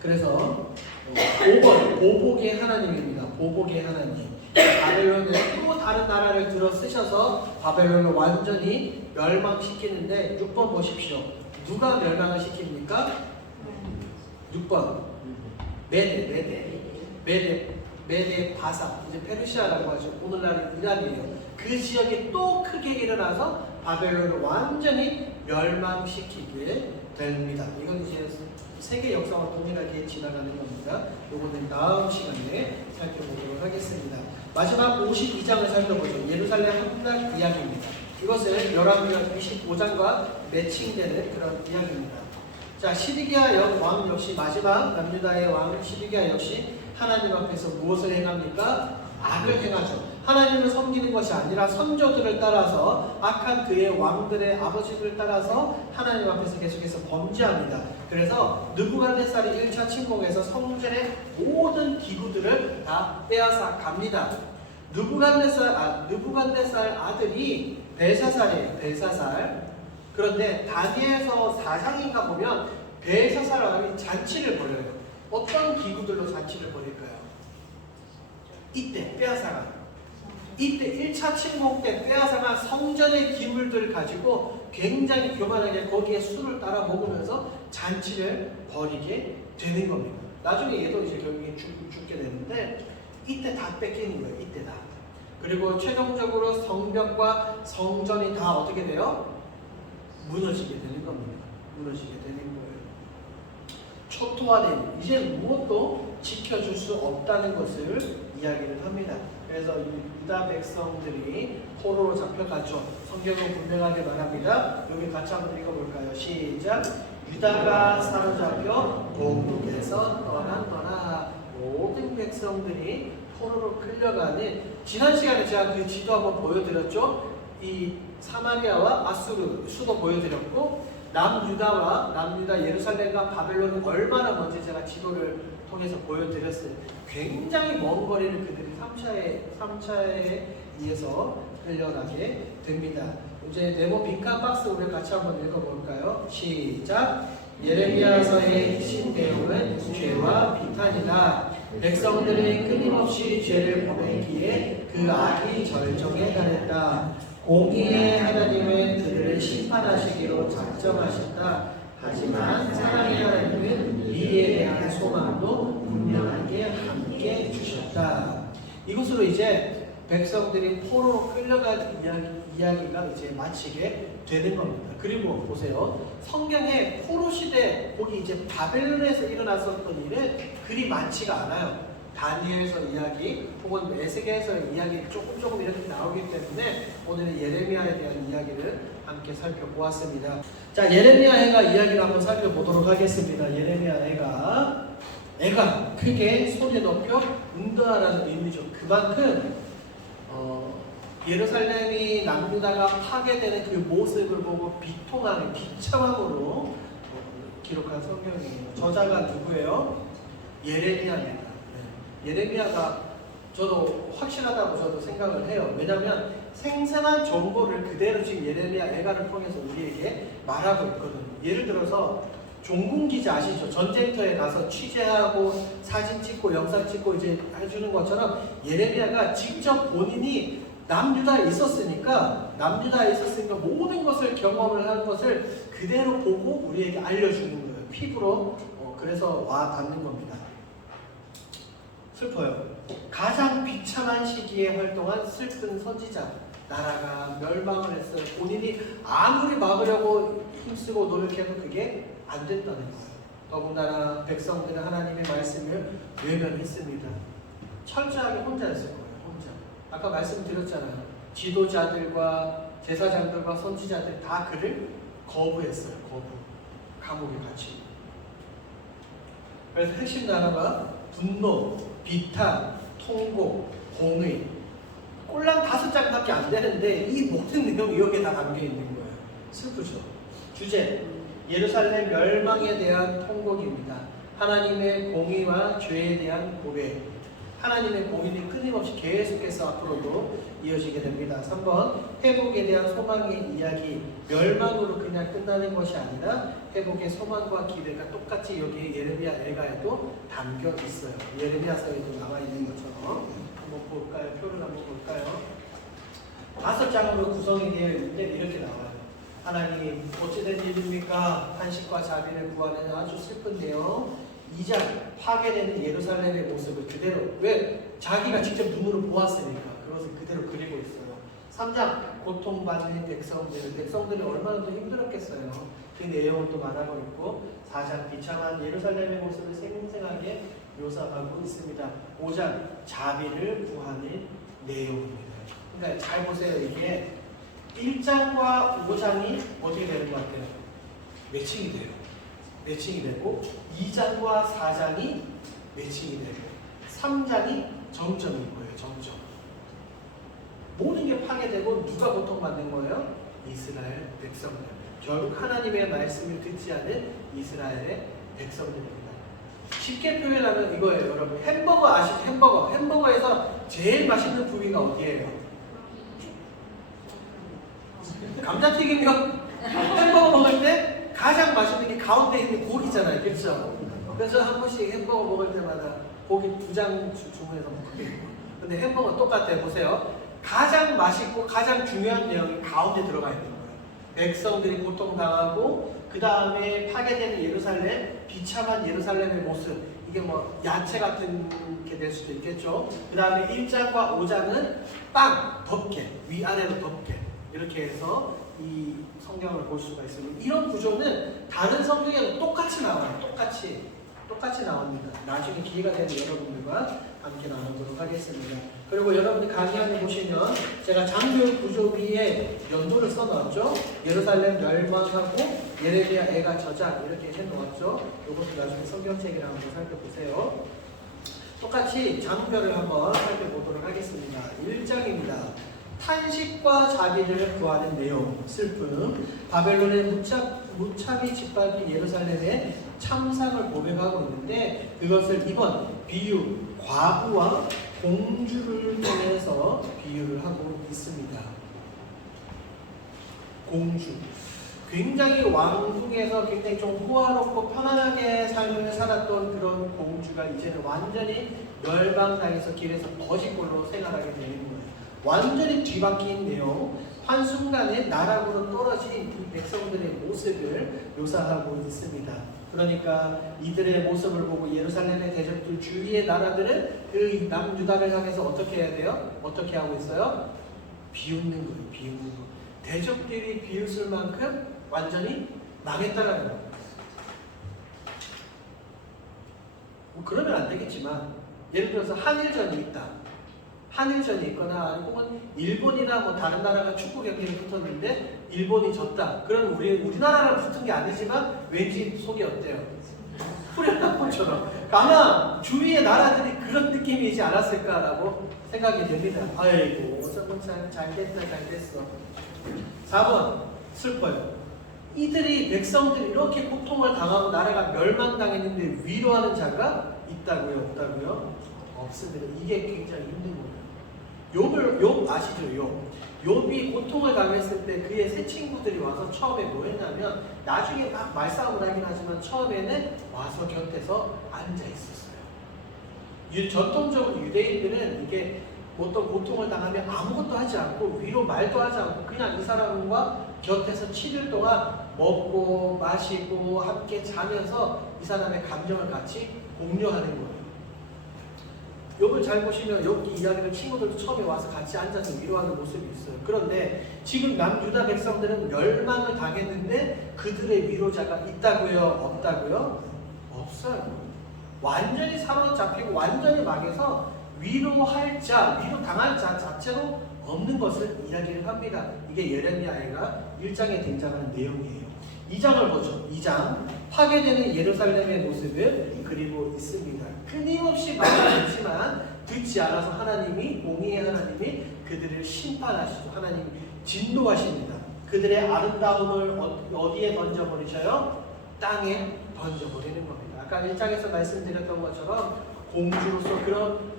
그래서 5번 보복의 하나님입니다. 보복의 하나님. 바벨론을 또 다른 나라를 들어 쓰셔서 바벨론을 완전히 멸망시키는데 6번 보십시오. 누가 멸망을 시킵니까? 6번 메데 바사, 이제 페르시아라고 하죠. 오늘날 이란이에요. 그 지역이 또 크게 일어나서 바벨론을 완전히 멸망시키게 됩니다. 이건 이제 세계 역사와 동일하게 지나가는 겁니다. 요거는 다음 시간에 살펴보도록 하겠습니다. 마지막 52장을 살펴보죠. 예루살렘 함락 이야기입니다. 이것은 열왕기하 25장과 매칭되는 그런 이야기입니다. 자, 시드기야 왕 역시 마지막 남유다의 왕 시드기야 역시 하나님 앞에서 무엇을 행합니까? 악을 행하죠. 하나님을 섬기는 것이 아니라 선조들을 따라서 악한 그의 왕들의 아버지들을 따라서 하나님 앞에서 계속해서 범죄합니다. 그래서 느부갓네살이 1차 침공해서 성전의 모든 기구들을 다 빼앗아 갑니다. 느부갓네살 아들이 벨사살이에요. 벨사살. 그런데 다니엘서 4장인가 보면 벨사살 왕이 잔치를 벌여요. 어떤 기구들로 잔치를 벌일까요? 이때 빼앗아가. 이때 1차 침공 때 빼앗아간 성전의 기물들을 가지고 굉장히 교만하게 거기에 술을 따라 먹으면서 잔치를 벌이게 되는 겁니다. 나중에 얘도 이제 결국에 죽게 되는데 이때 다 뺏기는 거예요. 이때 다. 그리고 최종적으로 성벽과 성전이 다 어떻게 돼요? 무너지게 되는 겁니다. 무너지게 되는 거예요. 초토화된 이제 무엇도 지켜줄 수 없다는 것을 이야기를 합니다. 그래서 유다 백성들이 포로로 잡혀갔죠. 성경은 분명하게 말합니다. 여기 같이 한번 읽어볼까요? 시작. 유다가 사로잡혀 동국에서 떠났더라. 모든 백성들이 포로로 끌려가는, 지난 시간에 제가 그 지도 한번 보여드렸죠. 이 사마리아와 아수르 수도 보여드렸고, 남유다 예루살렘과 바벨론이 얼마나 먼지 제가 지도를 통해서 보여드렸어요. 굉장히 먼 거리를 그들이 3차에 의해서 끌려가게 됩니다. 이제 네모 빈칸 박스 우리 같이 한번 읽어볼까요? 시작. 예레미야서의 핵심 내용은 죄와 비탄이다. 백성들이 끊임없이 죄를 범했기에 그 악이 절정에 달했다. 공의의 하나님은 그들을 심판하시기로 작정하셨다. 하지만 사랑의 하나님은 미래에 대한 소망도 분명하게 함께 주셨다. 이것으로 이제 백성들이 포로로 끌려간 이야기가 이제 마치게 되는 겁니다. 그리고 보세요. 성경에 포로 시대, 거기 이제 바벨론에서 일어났었던 일은 그리 많지가 않아요. 다니엘서 이야기 혹은 에스겔서 이야기 조금 이렇게 나오기 때문에 오늘은 예레미야에 대한 이야기를 함께 살펴보았습니다. 자, 예레미야 애가 이야기를 한번 살펴보도록 하겠습니다. 예레미야 애가 크게 소리 높여 응도하라는 의미죠. 그만큼 예루살렘이 남유다가 파괴되는 그 모습을 보고 비통하는 비참함으로 기록한 성경이에요. 저자가 누구예요? 예레미야입니다. 예레미야가 저도 확실하다고 저도 생각을 해요. 왜냐하면 생생한 정보를 그대로 지금 예레미야 애가를 통해서 우리에게 말하고 있거든요. 예를 들어서 종군 기자 아시죠? 전쟁터에 가서 취재하고 사진 찍고 영상 찍고 이제 해주는 것처럼 예레미야가 직접 본인이 남유다에 있었으니까 모든 것을 경험을 한 것을 그대로 보고 우리에게 알려주는 거예요. 피부로. 그래서 와 닿는 겁니다. 슬퍼요. 가장 비참한 시기에 활동한 슬픈 선지자. 나라가 멸망을 했어요. 본인이 아무리 막으려고 힘쓰고 노력해도 그게 안 됐다는 거예요. 더군다나 백성들은 하나님의 말씀을 외면했습니다. 철저하게 혼자였을 거예요. 혼자. 아까 말씀드렸잖아요. 지도자들과 제사장들과 선지자들 다 그를 거부했어요. 감옥에 갇히고. 그래서 핵심 단어가 분노, 비탄, 통고, 공의. 꼴랑 5장밖에 안 되는데 이 모든 내용이 여기에 다 담겨 있는 거예요. 슬프죠. 주제, 예루살렘 멸망에 대한 통곡입니다. 하나님의 공의와 죄에 대한 고백. 하나님의 공의는 끊임없이 계속해서 앞으로도 이어지게 됩니다. 3번, 회복에 대한 소망의 이야기. 멸망으로 그냥 끝나는 것이 아니라 회복의 소망과 기대가 똑같이 여기 예레미야 애가에도 담겨 있어요. 예레미야서에도 나와 있는 것처럼 한번 볼까요? 표를 한번 볼까요? 5장으로 구성이 되어 있는데 이렇게 나와요. 하나님 어찌된 일입니까? 탄식과 자비를 구하는 아주 슬픈데요. 2장 파괴되는 예루살렘의 모습을 그대로, 왜? 자기가 직접 눈으로 보았으니까 그것을 그대로 그리고 있어요. 3장 고통받는 백성들이 얼마나 더 힘들었겠어요. 그 내용을 또 말하고 있고, 4장 비참한 예루살렘의 모습을 생생하게 묘사하고 있습니다. 5장 자비를 구하는 내용입니다. 그러니까 잘 보세요. 이게 1장과 5장이 어떻게 되는 것 같아요? 매칭이 돼요. 매칭이 되고 2장과 4장이 매칭이 되고 3장이 정점인 거예요. 정점. 모든 게 파괴되고 누가 고통받는 거예요? 이스라엘 백성들. 결국 하나님의 말씀을 듣지 않은 이스라엘의 백성들입니다. 쉽게 표현하면 이거예요. 여러분 햄버거 아시죠? 햄버거에서 제일 맛있는 부위가 어디예요? 감자튀김이요? 햄버거 먹을 때 가장 맛있는 게 가운데 있는 고기잖아요. 그렇죠? 그래서 한 번씩 햄버거 먹을 때마다 고기 2장 주문해서 먹거든요. 근데 햄버거 똑같아요. 보세요. 가장 맛있고 가장 중요한 내용이 가운데 들어가 있는 거예요. 백성들이 고통당하고 그 다음에 파괴되는 예루살렘, 비참한 예루살렘의 모습. 이게 뭐 야채 같은 게 될 수도 있겠죠. 그 다음에 1장과 5장은 빵, 덮개, 위아래로 덮개. 이렇게 해서 이 성경을 볼 수가 있습니다. 이런 구조는 다른 성경에는 똑같이 나와요. 똑같이. 똑같이 나옵니다. 나중에 기회가 되는 여러분들과 함께 나누도록 하겠습니다. 그리고 여러분이 강의안에 보시면 제가 장교 구조비에 연도를 써놨죠. 예루살렘 멸망하고 예레미야 애가 저작 이렇게 해놓았죠. 이것도 나중에 성경책이랑 한번 살펴보세요. 똑같이 장표를 한번 살펴보도록 하겠습니다. 1장입니다. 탄식과 자비를 구하는 내용, 슬픔, 바벨론의 무차비 짓밟힌 예루살렘의 참상을 고백하고 있는데 그것을 이번 비유, 과부와 공주를 통해서 비유를 하고 있습니다. 공주. 굉장히 왕궁에서 굉장히 좀 호화롭고 편안하게 삶을 살았던 그런 공주가 이제는 완전히 멸망당해서 길에서 거지꼴로 생활하게 되는 거예요. 완전히 뒤바뀐 내용, 한순간에 나락으로 떨어진 이 백성들의 모습을 묘사하고 있습니다. 그러니까 이들의 모습을 보고 예루살렘의 대적들 주위의 나라들은 그 남유다를 향해서 어떻게 해야 돼요? 어떻게 하고 있어요? 비웃는 거예요. 비웃는 거. 대적들이 비웃을 만큼 완전히 망했다라는 거예요. 뭐 그러면 안 되겠지만 예를 들어서 한일전이 있다. 한일전이 있거나 혹은 일본이나 뭐 다른 나라가 축구 경기를 붙었는데 일본이 졌다. 그럼 우리나라랑 붙은 게 아니지만 왠지 속이 어때요? 후련한 것처럼. 아마 주위의 나라들이 그런 느낌이지 않았을까라고 생각이 됩니다. 아이고 어쩌면 잘 됐어. 4번 슬퍼요. 이들이 백성들이 이렇게 고통을 당하고 나라가 멸망당했는데 위로하는 자가 있다고요? 없다고요? 없습니다. 이게 굉장히 힘든 거예요. 욥 아시죠? 욥이 고통을 당했을 때 그의 세 친구들이 와서 처음에 뭐 했냐면 나중에 막 말싸움을 하긴 하지만 처음에는 와서 곁에서 앉아 있었어요. 전통적으로 유대인들은 이게 어떤 고통을 당하면 아무것도 하지 않고 위로 말도 하지 않고 그냥 이 사람과 곁에서 7일 동안 먹고 마시고 함께 자면서 이 사람의 감정을 같이 공유하는 거예요. 욥을 잘 보시면 욥기 이야기를 친구들도 처음에 와서 같이 앉아서 위로하는 모습이 있어요. 그런데 지금 남유다 백성들은 멸망을 당했는데 그들의 위로자가 있다고요? 없다고요? 없어요. 완전히 사로잡히고 완전히 망해서 위로할 자, 위로당할 자 자체로 없는 것을 이야기를 합니다. 이게 예레미야가 1장에 등장하는 내용이에요. 2장을 보죠. 2장 파괴되는 예루살렘의 모습을 그리고 있습니다. 끊임없이 말하지만 듣지 않아서 하나님이 공의의 하나님이 그들을 심판하시죠. 하나님이 진노하십니다. 그들의 아름다움을 어디에 던져버리셔요? 땅에 던져버리는 겁니다. 아까 1장에서 말씀드렸던 것처럼 공주로서 그런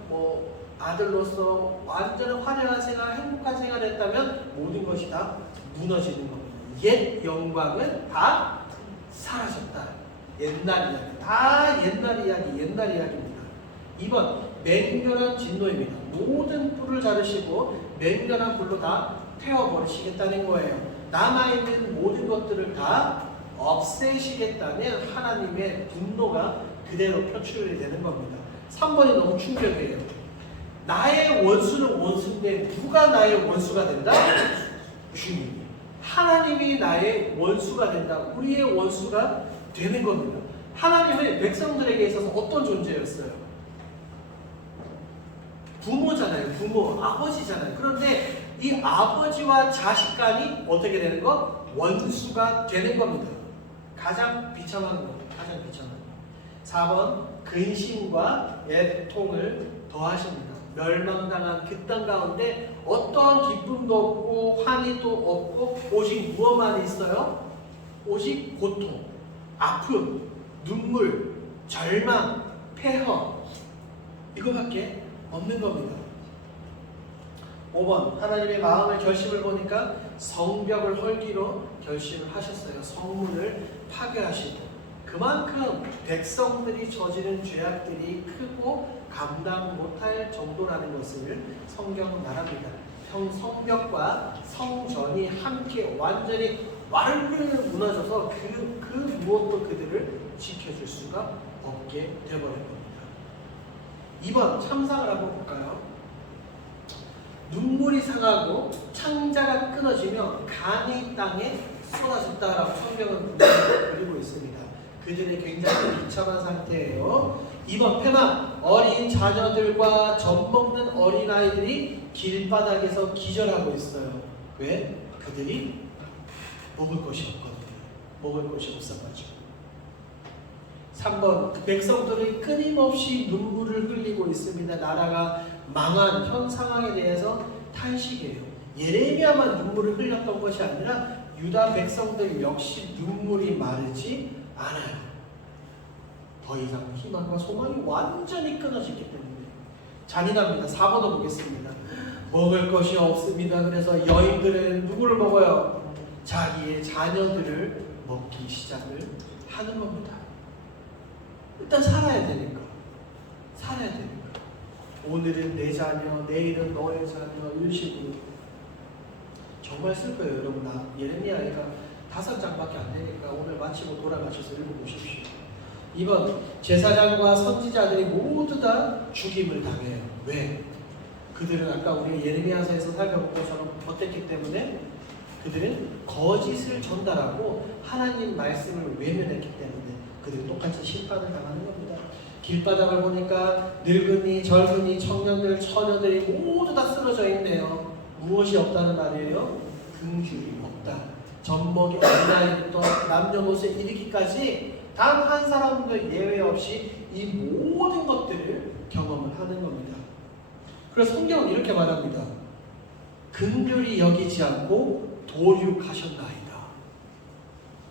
아들로서 완전 화려한 생활, 행복한 생활을 했다면 모든 것이 다 무너지는 겁니다. 옛 영광은 다 사라졌다. 옛날 이야기. 다 옛날 이야기입니다. 2번 맹렬한 진노입니다. 모든 뿔을 자르시고 맹렬한 불로 다 태워버리시겠다는 거예요. 남아있는 모든 것들을 다 없애시겠다는 하나님의 분노가 그대로 표출이 되는 겁니다. 3번이 너무 충격이에요. 나의 원수는 원수인데 누가 나의 원수가 된다? 주님. 하나님이 나의 원수가 된다. 우리의 원수가 되는 겁니다. 하나님은 백성들에게 있어서 어떤 존재였어요? 부모잖아요. 부모, 아버지잖아요. 그런데 이 아버지와 자식 간이 어떻게 되는 거? 원수가 되는 겁니다. 가장 비참한 거. 가장 비참한 거. 4번 근심과 애통을 더하십니다. 멸망당한 그 땅 가운데 어떠한 기쁨도 없고 환희도 없고 오직 무엇만 있어요? 오직 고통, 아픔, 눈물, 절망, 폐허 이거밖에 없는 겁니다. 5번 하나님의 마음의 결심을 보니까 성벽을 헐기로 결심을 하셨어요. 성문을 파괴하시고 그만큼 백성들이 저지른 죄악들이 크고 감당 못할 정도라는 것을 성경은 말합니다. 성벽과 성전이 함께 완전히 와르르 무너져서 그 무엇도 그들을 지켜줄 수가 없게 되어버린 겁니다. 2번 참상을 한번 볼까요? 눈물이 상하고 창자가 끊어지며 간이 땅에 쏟아졌다라고 성경은 그리고 있습니다. 그들이 굉장히 비참한 상태예요. 2번 패망, 어린 자녀들과 젖 먹는 어린아이들이 길바닥에서 기절하고 있어요. 왜? 그들이 먹을 것이 없거든요. 먹을 것이 없어가지고. 3번 그 백성들이 끊임없이 눈물을 흘리고 있습니다. 나라가 망한 현 상황에 대해서 탄식이에요. 예레미야만 눈물을 흘렸던 것이 아니라 유다 백성들 역시 눈물이 마르지 않아요. 더 이상 희망과 소망이 완전히 끊어졌기 때문에 잔인합니다. 4번을 보겠습니다. 먹을 것이 없습니다. 그래서 여인들은 누구를 먹어요? 자기의 자녀들을 먹기 시작을 하는 겁니다. 일단 살아야 되니까. 살아야 되니까. 오늘은 내 자녀, 내일은 너의 자녀, 이런 식으로. 정말 슬퍼요, 여러분. 예레미야가 5장밖에 안 되니까 오늘 마치고 돌아가셔서 읽어보십시오. 2번 제사장과 선지자들이 모두 다 죽임을 당해요. 왜? 그들은 아까 우리 예레미야서에서 살펴본 것처럼 어땠기 때문에 그들은 거짓을 전달하고 하나님 말씀을 외면했기 때문에 그들이 똑같이 심판을 당하는 겁니다. 길바닥을 보니까 늙은이, 젊은이, 청년들, 처녀들이 모두 다 쓰러져 있네요. 무엇이 없다는 말이에요? 긍휼이 없다. 젖먹이 어린아이부터 남녀노소에 이르기까지 단 한 사람도 예외 없이 이 모든 것들을 경험을 하는 겁니다. 그래서 성경은 이렇게 말합니다. 긍휼히 여기지 않고 도륙하셨나이다.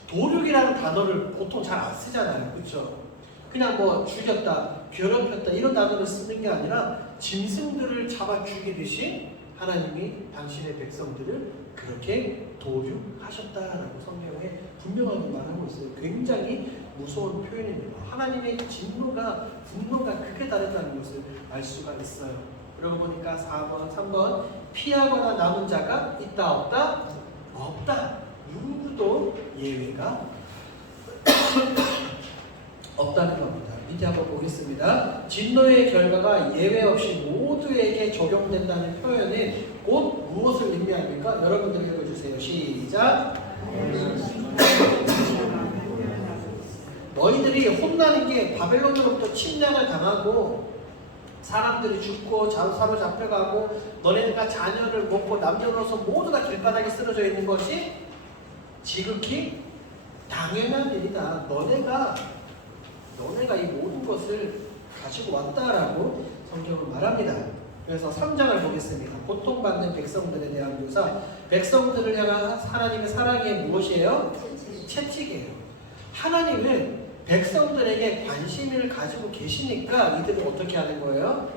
도륙이라는 단어를 보통 잘 안 쓰잖아요. 그렇죠? 그냥 뭐 죽였다, 괴롭혔다 이런 단어를 쓰는 게 아니라 짐승들을 잡아 죽이듯이 하나님이 당신의 백성들을 그렇게 도륙하셨다라고 성경에 분명하게 말하고 있어요. 굉장히 무서운 표현입니다. 하나님의 진노가, 분노가 극에 달했다는 것을 알 수가 있어요. 그러고 보니까 4번, 3번 피하거나 남은 자가 있다 없다? 없다. 누구도 예외가 없다는 겁니다. 밑에 한번 보겠습니다. 진노의 결과가 예외 없이 모두에게 적용된다는 표현은 곧 무엇을 의미합니까? 여러분들 읽어주세요. 시작. 너희들이 혼나는 게 바벨론으로부터 침략을 당하고 사람들이 죽고 사로잡혀가고 너네가 자녀를 먹고 남녀노소 모두 다 길바닥에 쓰러져 있는 것이 지극히 당연한 일이다. 너네가 이 모든 것을 가지고 왔다라고 성경은 말합니다. 그래서 3장을 보겠습니다. 고통받는 백성들에 대한 묘사. 백성들을 향한 하나님의 사랑이 무엇이에요? 채찍이에요. 하나님은 백성들에게 관심을 가지고 계시니까 이들을 어떻게 하는 거예요?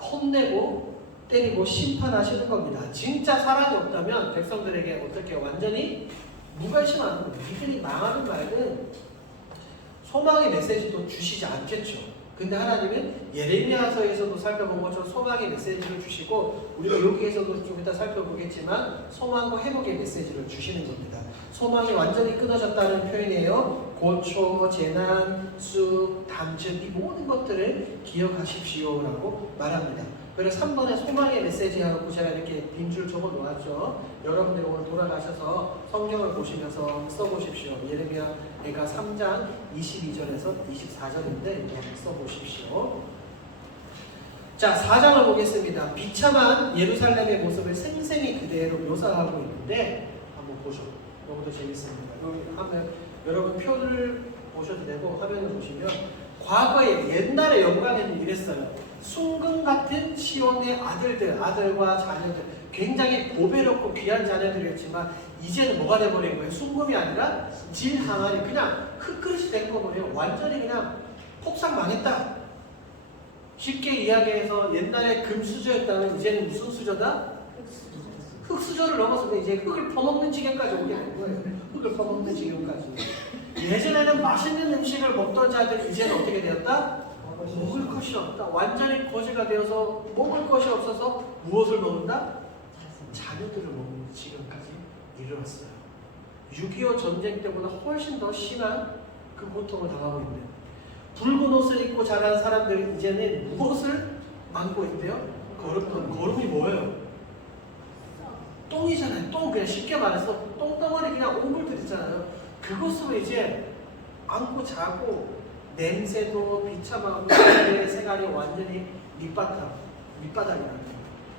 혼내고 때리고 심판하시는 겁니다. 진짜 사랑이 없다면 백성들에게 어떻게 완전히 무관심하는 거예요. 이들이 망하는 말은 소망의 메시지도 주시지 않겠죠. 근데 하나님은 예레미야서에서도 살펴본 것처럼 소망의 메시지를 주시고 우리가 여기에서도 좀 이따 살펴보겠지만 소망과 회복의 메시지를 주시는 겁니다. 소망이 완전히 끊어졌다는 표현이에요. 고초, 재난, 쑥, 담즙 이 모든 것들을 기억하십시오라고 말합니다. 그래서 3번에 소망의 메시지하고 제가 이렇게 빈줄 적어 놓았죠. 여러분들 오늘 돌아가셔서 성경을 보시면서 써보십시오. 예레미야가 3장 22절에서 24절인데 이렇게 써보십시오. 자, 4장을 보겠습니다. 비참한 예루살렘의 모습을 생생히 그대로 묘사하고 있는데 한번 보죠. 이것도 재밌습니다. 여기 하면 여러분 표를 보셔도 되고 화면을 보시면 과거에 옛날의 영광에는 이랬어요. 순금 같은 시온의 아들과 자녀들 굉장히 보배롭고 귀한 자녀들이었지만 이제는 뭐가 돼버린 거예요? 순금이 아니라 질 항아리 그냥 흙그릇이 된 거예요. 완전히 그냥 폭삭 망했다. 쉽게 이야기해서 옛날에 금수저였다면 이제는 무슨 수저다? 흙수저를 넘어서 이제 흙을 퍼먹는 지경까지 오게 된 거예요. 흙을 퍼먹는 지경까지. 예전에는 맛있는 음식을 먹던 자들이 이제는 어떻게 되었다? 먹을 것이 없다. 완전히 거지가 되어서 먹을 것이 없어서 무엇을 먹는다? 자녀들을 먹는 지금까지 이르렀어요. 6.25 전쟁 때보다 훨씬 더 심한 그 고통을 당하고 있는 붉은 옷을 입고 자란 사람들이 이제는 무엇을 안고 있대요? 거름이 뭐예요? 똥이잖아요. 똥 그냥 쉽게 말해서 똥덩어리 그냥 오물들 있잖아요. 그것으로 이제 앉고 자고 냄새도 비참하고 생활이 완전히 밑바닥이라는 거예요.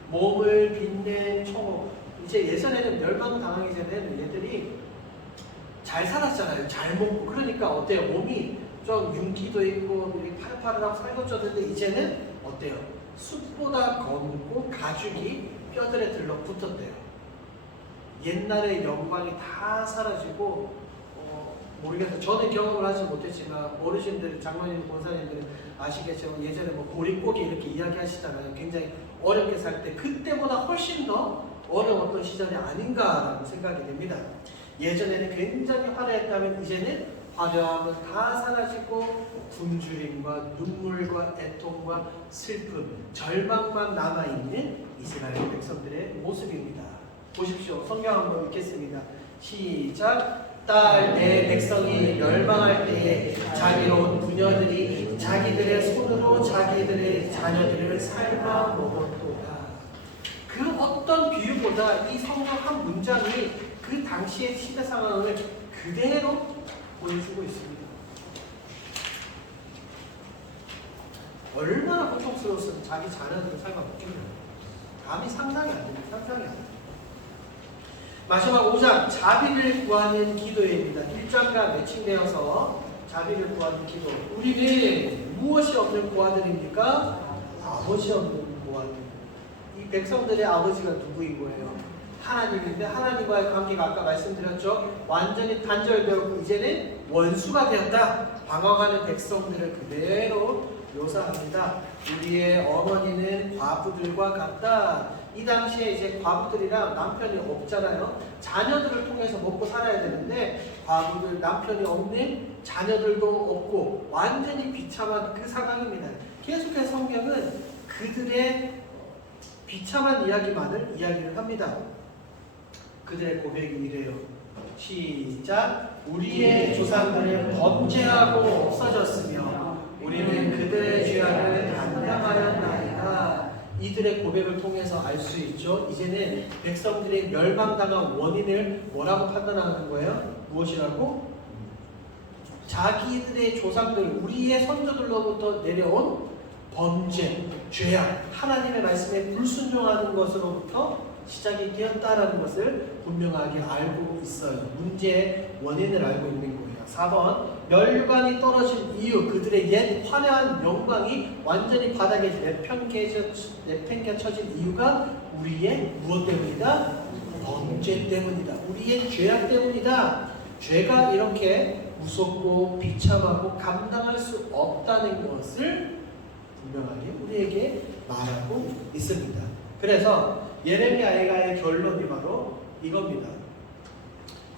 몸을 빛낸 총호. 이제 예전에는 멸망당하기 전에는 얘들이 잘 살았잖아요. 잘 먹고. 그러니까 어때요? 몸이 좀 윤기도 있고 팔팔하고 살것졌는데 이제는 어때요? 숯보다 검고 가죽이 뼈들에 들러붙었대요. 옛날의 영광이 다 사라지고 모르겠어요. 저는 경험을 하지 못했지만 어르신들, 장로님, 권사님들은 아시겠지만 예전에 뭐 보릿고기 이렇게 이야기하시잖아요. 굉장히 어렵게 살 때 그때보다 훨씬 더 어려웠던 시절이 아닌가라고 생각이 됩니다. 예전에는 굉장히 화려했다면 이제는 화려함은 다 사라지고 굶주림과 눈물과 애통과 슬픔, 절망만 남아있는 이스라엘 백성들의 모습입니다. 보십시오. 성경 한번 읽겠습니다. 시작. 딸 내 백성이 멸망할 때에 자비로운 부녀들이 자기들의 손으로 자기들의 자녀들을 삶아 먹었도다. 그 어떤 비유보다 이 성경 한 문장이 그 당시의 시대 상황을 그대로 보여주고 있습니다. 얼마나 고통스러웠으면 자기 자녀들을 삶아 먹겠느냐. 감히 상상이 안 됩니다. 상상이 안 됩니다. 마지막 5장 자비를 구하는 기도입니다. 1장과 매칭되어서 자비를 구하는 기도. 우리는 무엇이 없는 고아들입니까? 아버지 없는 고아들. 이 백성들의 아버지가 누구인 거예요? 하나님인데 하나님과의 관계가 아까 말씀드렸죠. 완전히 단절되었고 이제는 원수가 되었다. 방황하는 백성들을 그대로 묘사합니다. 우리의 어머니는 과부들과 같다. 이 당시에 이제 과부들이랑 남편이 없잖아요. 자녀들을 통해서 먹고 살아야 되는데 과부들 남편이 없는 자녀들도 없고 완전히 비참한 그 상황입니다. 계속해서 성경은 그들의 비참한 이야기만을 이야기를 합니다. 그들의 고백이 이래요. 시작. 우리의 조상들은 범죄하고 없어졌으며 우리는 그들의 죄악을 감당하였나이다. 이들의 고백을 통해서 알 수 있죠. 이제는 백성들이 멸망당한 원인을 뭐라고 판단하는 거예요? 무엇이라고? 자기들의 조상들, 우리의 선조들로부터 내려온 범죄, 죄악, 하나님의 말씀에 불순종하는 것으로부터 시작이 되었다라는 것을 분명하게 알고 있어요. 문제의 원인을 알고 있는 거예요. 4번 멸관이 떨어진 이유, 그들의 옛 화려한 영광이 완전히 바닥에 내팽개쳐진 이유가 우리의 무엇 때문이다? 범죄 때문이다. 우리의 죄악 때문이다. 죄가 이렇게 무섭고 비참하고 감당할 수 없다는 것을 분명하게 우리에게 말하고 있습니다. 그래서 예레미야의 결론이 바로 이겁니다.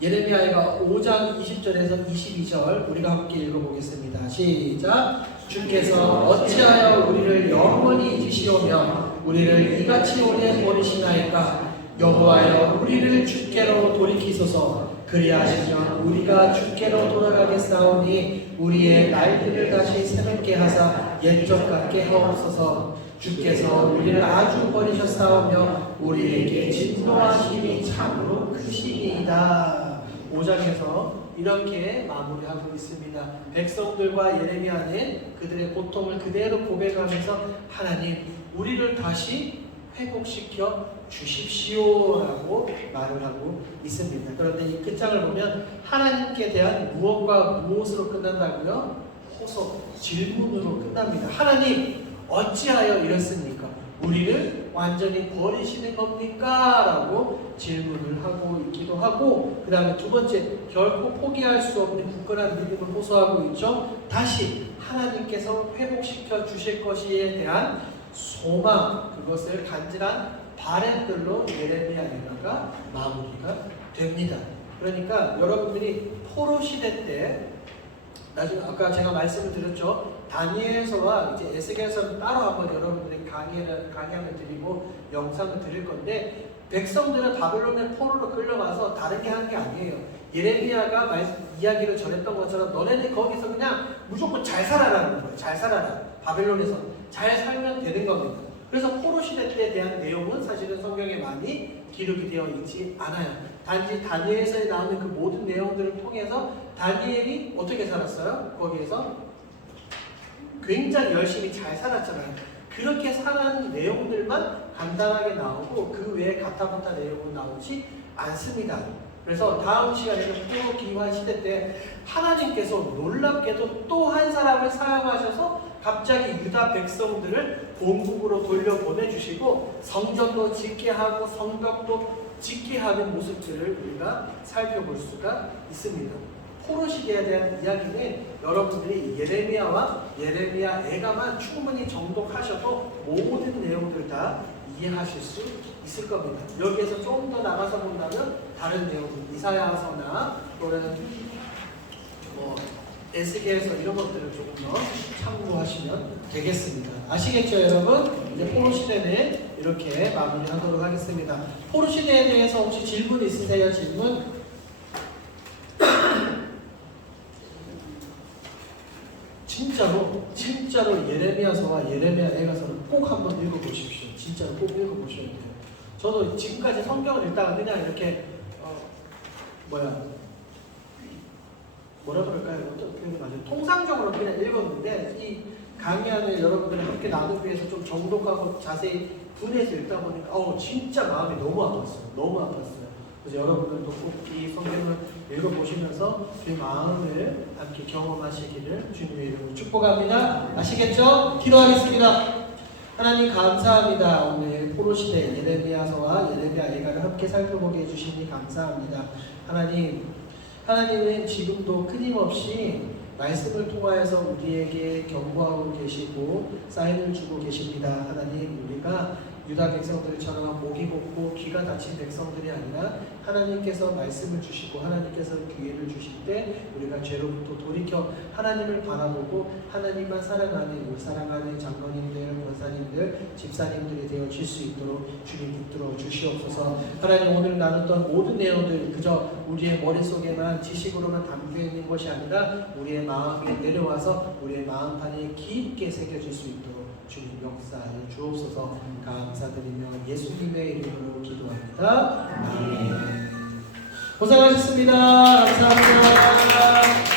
예레미야가 5장 20절에서 22절 우리가 함께 읽어보겠습니다. 시작. 주께서 어찌하여 우리를 영원히 잊으시오며 우리를 이같이 오래 버리시나이까. 여호와여 우리를 주께로 돌이키소서. 그리하시면 우리가 주께로 돌아가겠사오니 우리의 날들을 다시 새롭게 하사 옛적 같게 하옵소서. 주께서 우리를 아주 버리셨사오며 우리에게 진노하심이 참으로 크시니이다. 5장에서 이렇게 마무리하고 있습니다. 백성들과 예레미야는 그들의 고통을 그대로 고백하면서 하나님 우리를 다시 회복시켜 주십시오라고 말을 하고 있습니다. 그런데 이 끝장을 보면 하나님께 대한 무엇과 무엇으로 끝난다고요? 호소, 질문으로 끝납니다. 하나님 어찌하여 이렇습니까? 우리를 완전히 버리시는 겁니까? 라고 질문을 하고 있기도 하고, 그 다음에 두 번째, 결코 포기할 수 없는 굳건한 믿음을 호소하고 있죠. 다시 하나님께서 회복시켜 주실 것에 대한 소망, 그것을 간절한 바램들로 예레미야가 마무리가 됩니다. 그러니까 여러분들이 포로 시대 때, 나중에 아까 제가 말씀을 드렸죠. 다니엘서와 이제 에스겔서는 따로 한번 여러분들이 강연을 드리고 영상을 드릴 건데, 백성들은 바벨론의 포로로 끌려가서 다른 게 하는 게 아니에요. 예레미야가 이야기를 전했던 것처럼 너네는 거기서 그냥 무조건 잘 살아라는 거예요. 잘 살아라. 바벨론에서 잘 살면 되는 겁니다. 그래서 포로 시대 때에 대한 내용은 사실은 성경에 많이 기록이 되어 있지 않아요. 단지 다니엘서에 나오는 그 모든 내용들을 통해서 다니엘이 어떻게 살았어요? 거기에서 굉장히 열심히 잘 살았잖아요. 그렇게 살은 내용들만 간단하게 나오고 그 외에 가타부타 내용은 나오지 않습니다. 그래서 다음 시간에는 포로 기환 시대 때 하나님께서 놀랍게도 또 한 사람을 사용하셔서 갑자기 유다 백성들을 본국으로 돌려보내주시고 성전도 짓게 하고 성벽도 짓게 하는 모습들을 우리가 살펴볼 수가 있습니다. 포로 시대에 대한 이야기는 여러분들이 예레미야와 예레미야 애가만 충분히 정독하셔도 모든 내용들 다 이해하실 수 있을 겁니다. 여기에서 좀 더 나가서 본다면 다른 내용들, 이사야서나 또는 에스겔서 이런 것들을 조금 더 참고하시면 되겠습니다. 아시겠죠, 여러분? 이제 포로 시대는 이렇게 마무리하도록 하겠습니다. 포로 시대에 대해서 혹시 질문 있으세요? 질문? 진짜로 예레미야서와 예레미야 애가서는 꼭 한번 읽어보십시오. 진짜로 꼭 읽어보셔야 돼요. 저도 지금까지 성경을 읽다가 그냥 이렇게 뭐라 그럴까요? 어떤 표현이 맞아요? 통상적으로 그냥 읽었는데 이 강의안을 여러분들이 함께 나누기 위해서 좀 정독하고 자세히 분해서 읽다 보니까 진짜 마음이 너무 아팠어요. 너무 아팠어요. 그래서 여러분들도 꼭 이 성경을 읽어보시면서 그 마음을 함께 경험하시기를 주님의 이름으로 축복합니다. 아시겠죠? 기도하겠습니다. 하나님 감사합니다. 오늘 포로시대 예레미야서와 예레미야 애가를 함께 살펴보게 해주시니 감사합니다. 하나님은 지금도 끊임없이 말씀을 통하여서 우리에게 경고하고 계시고 사인을 주고 계십니다. 하나님, 우리가 유다 백성들처럼 목이 곱고 귀가 닫힌 백성들이 아니라 하나님께서 말씀을 주시고 하나님께서 기회를 주실 때 우리가 죄로부터 돌이켜 하나님을 바라보고 하나님만 사랑하는 사랑하는 장로님들, 권사님들, 집사님들이 되어질 수 있도록 주님 붙들어 주시옵소서. 하나님, 오늘 나눴던 모든 내용들 그저 우리의 머릿속에만 지식으로만 담겨 있는 것이 아니라 우리의 마음에 내려와서 우리의 마음판에 깊게 새겨질 수 있도록 주님 역사하여 주옵소서. 감사드리며 예수님의 이름으로 기도합니다. 아멘. 고생하셨습니다. 감사합니다.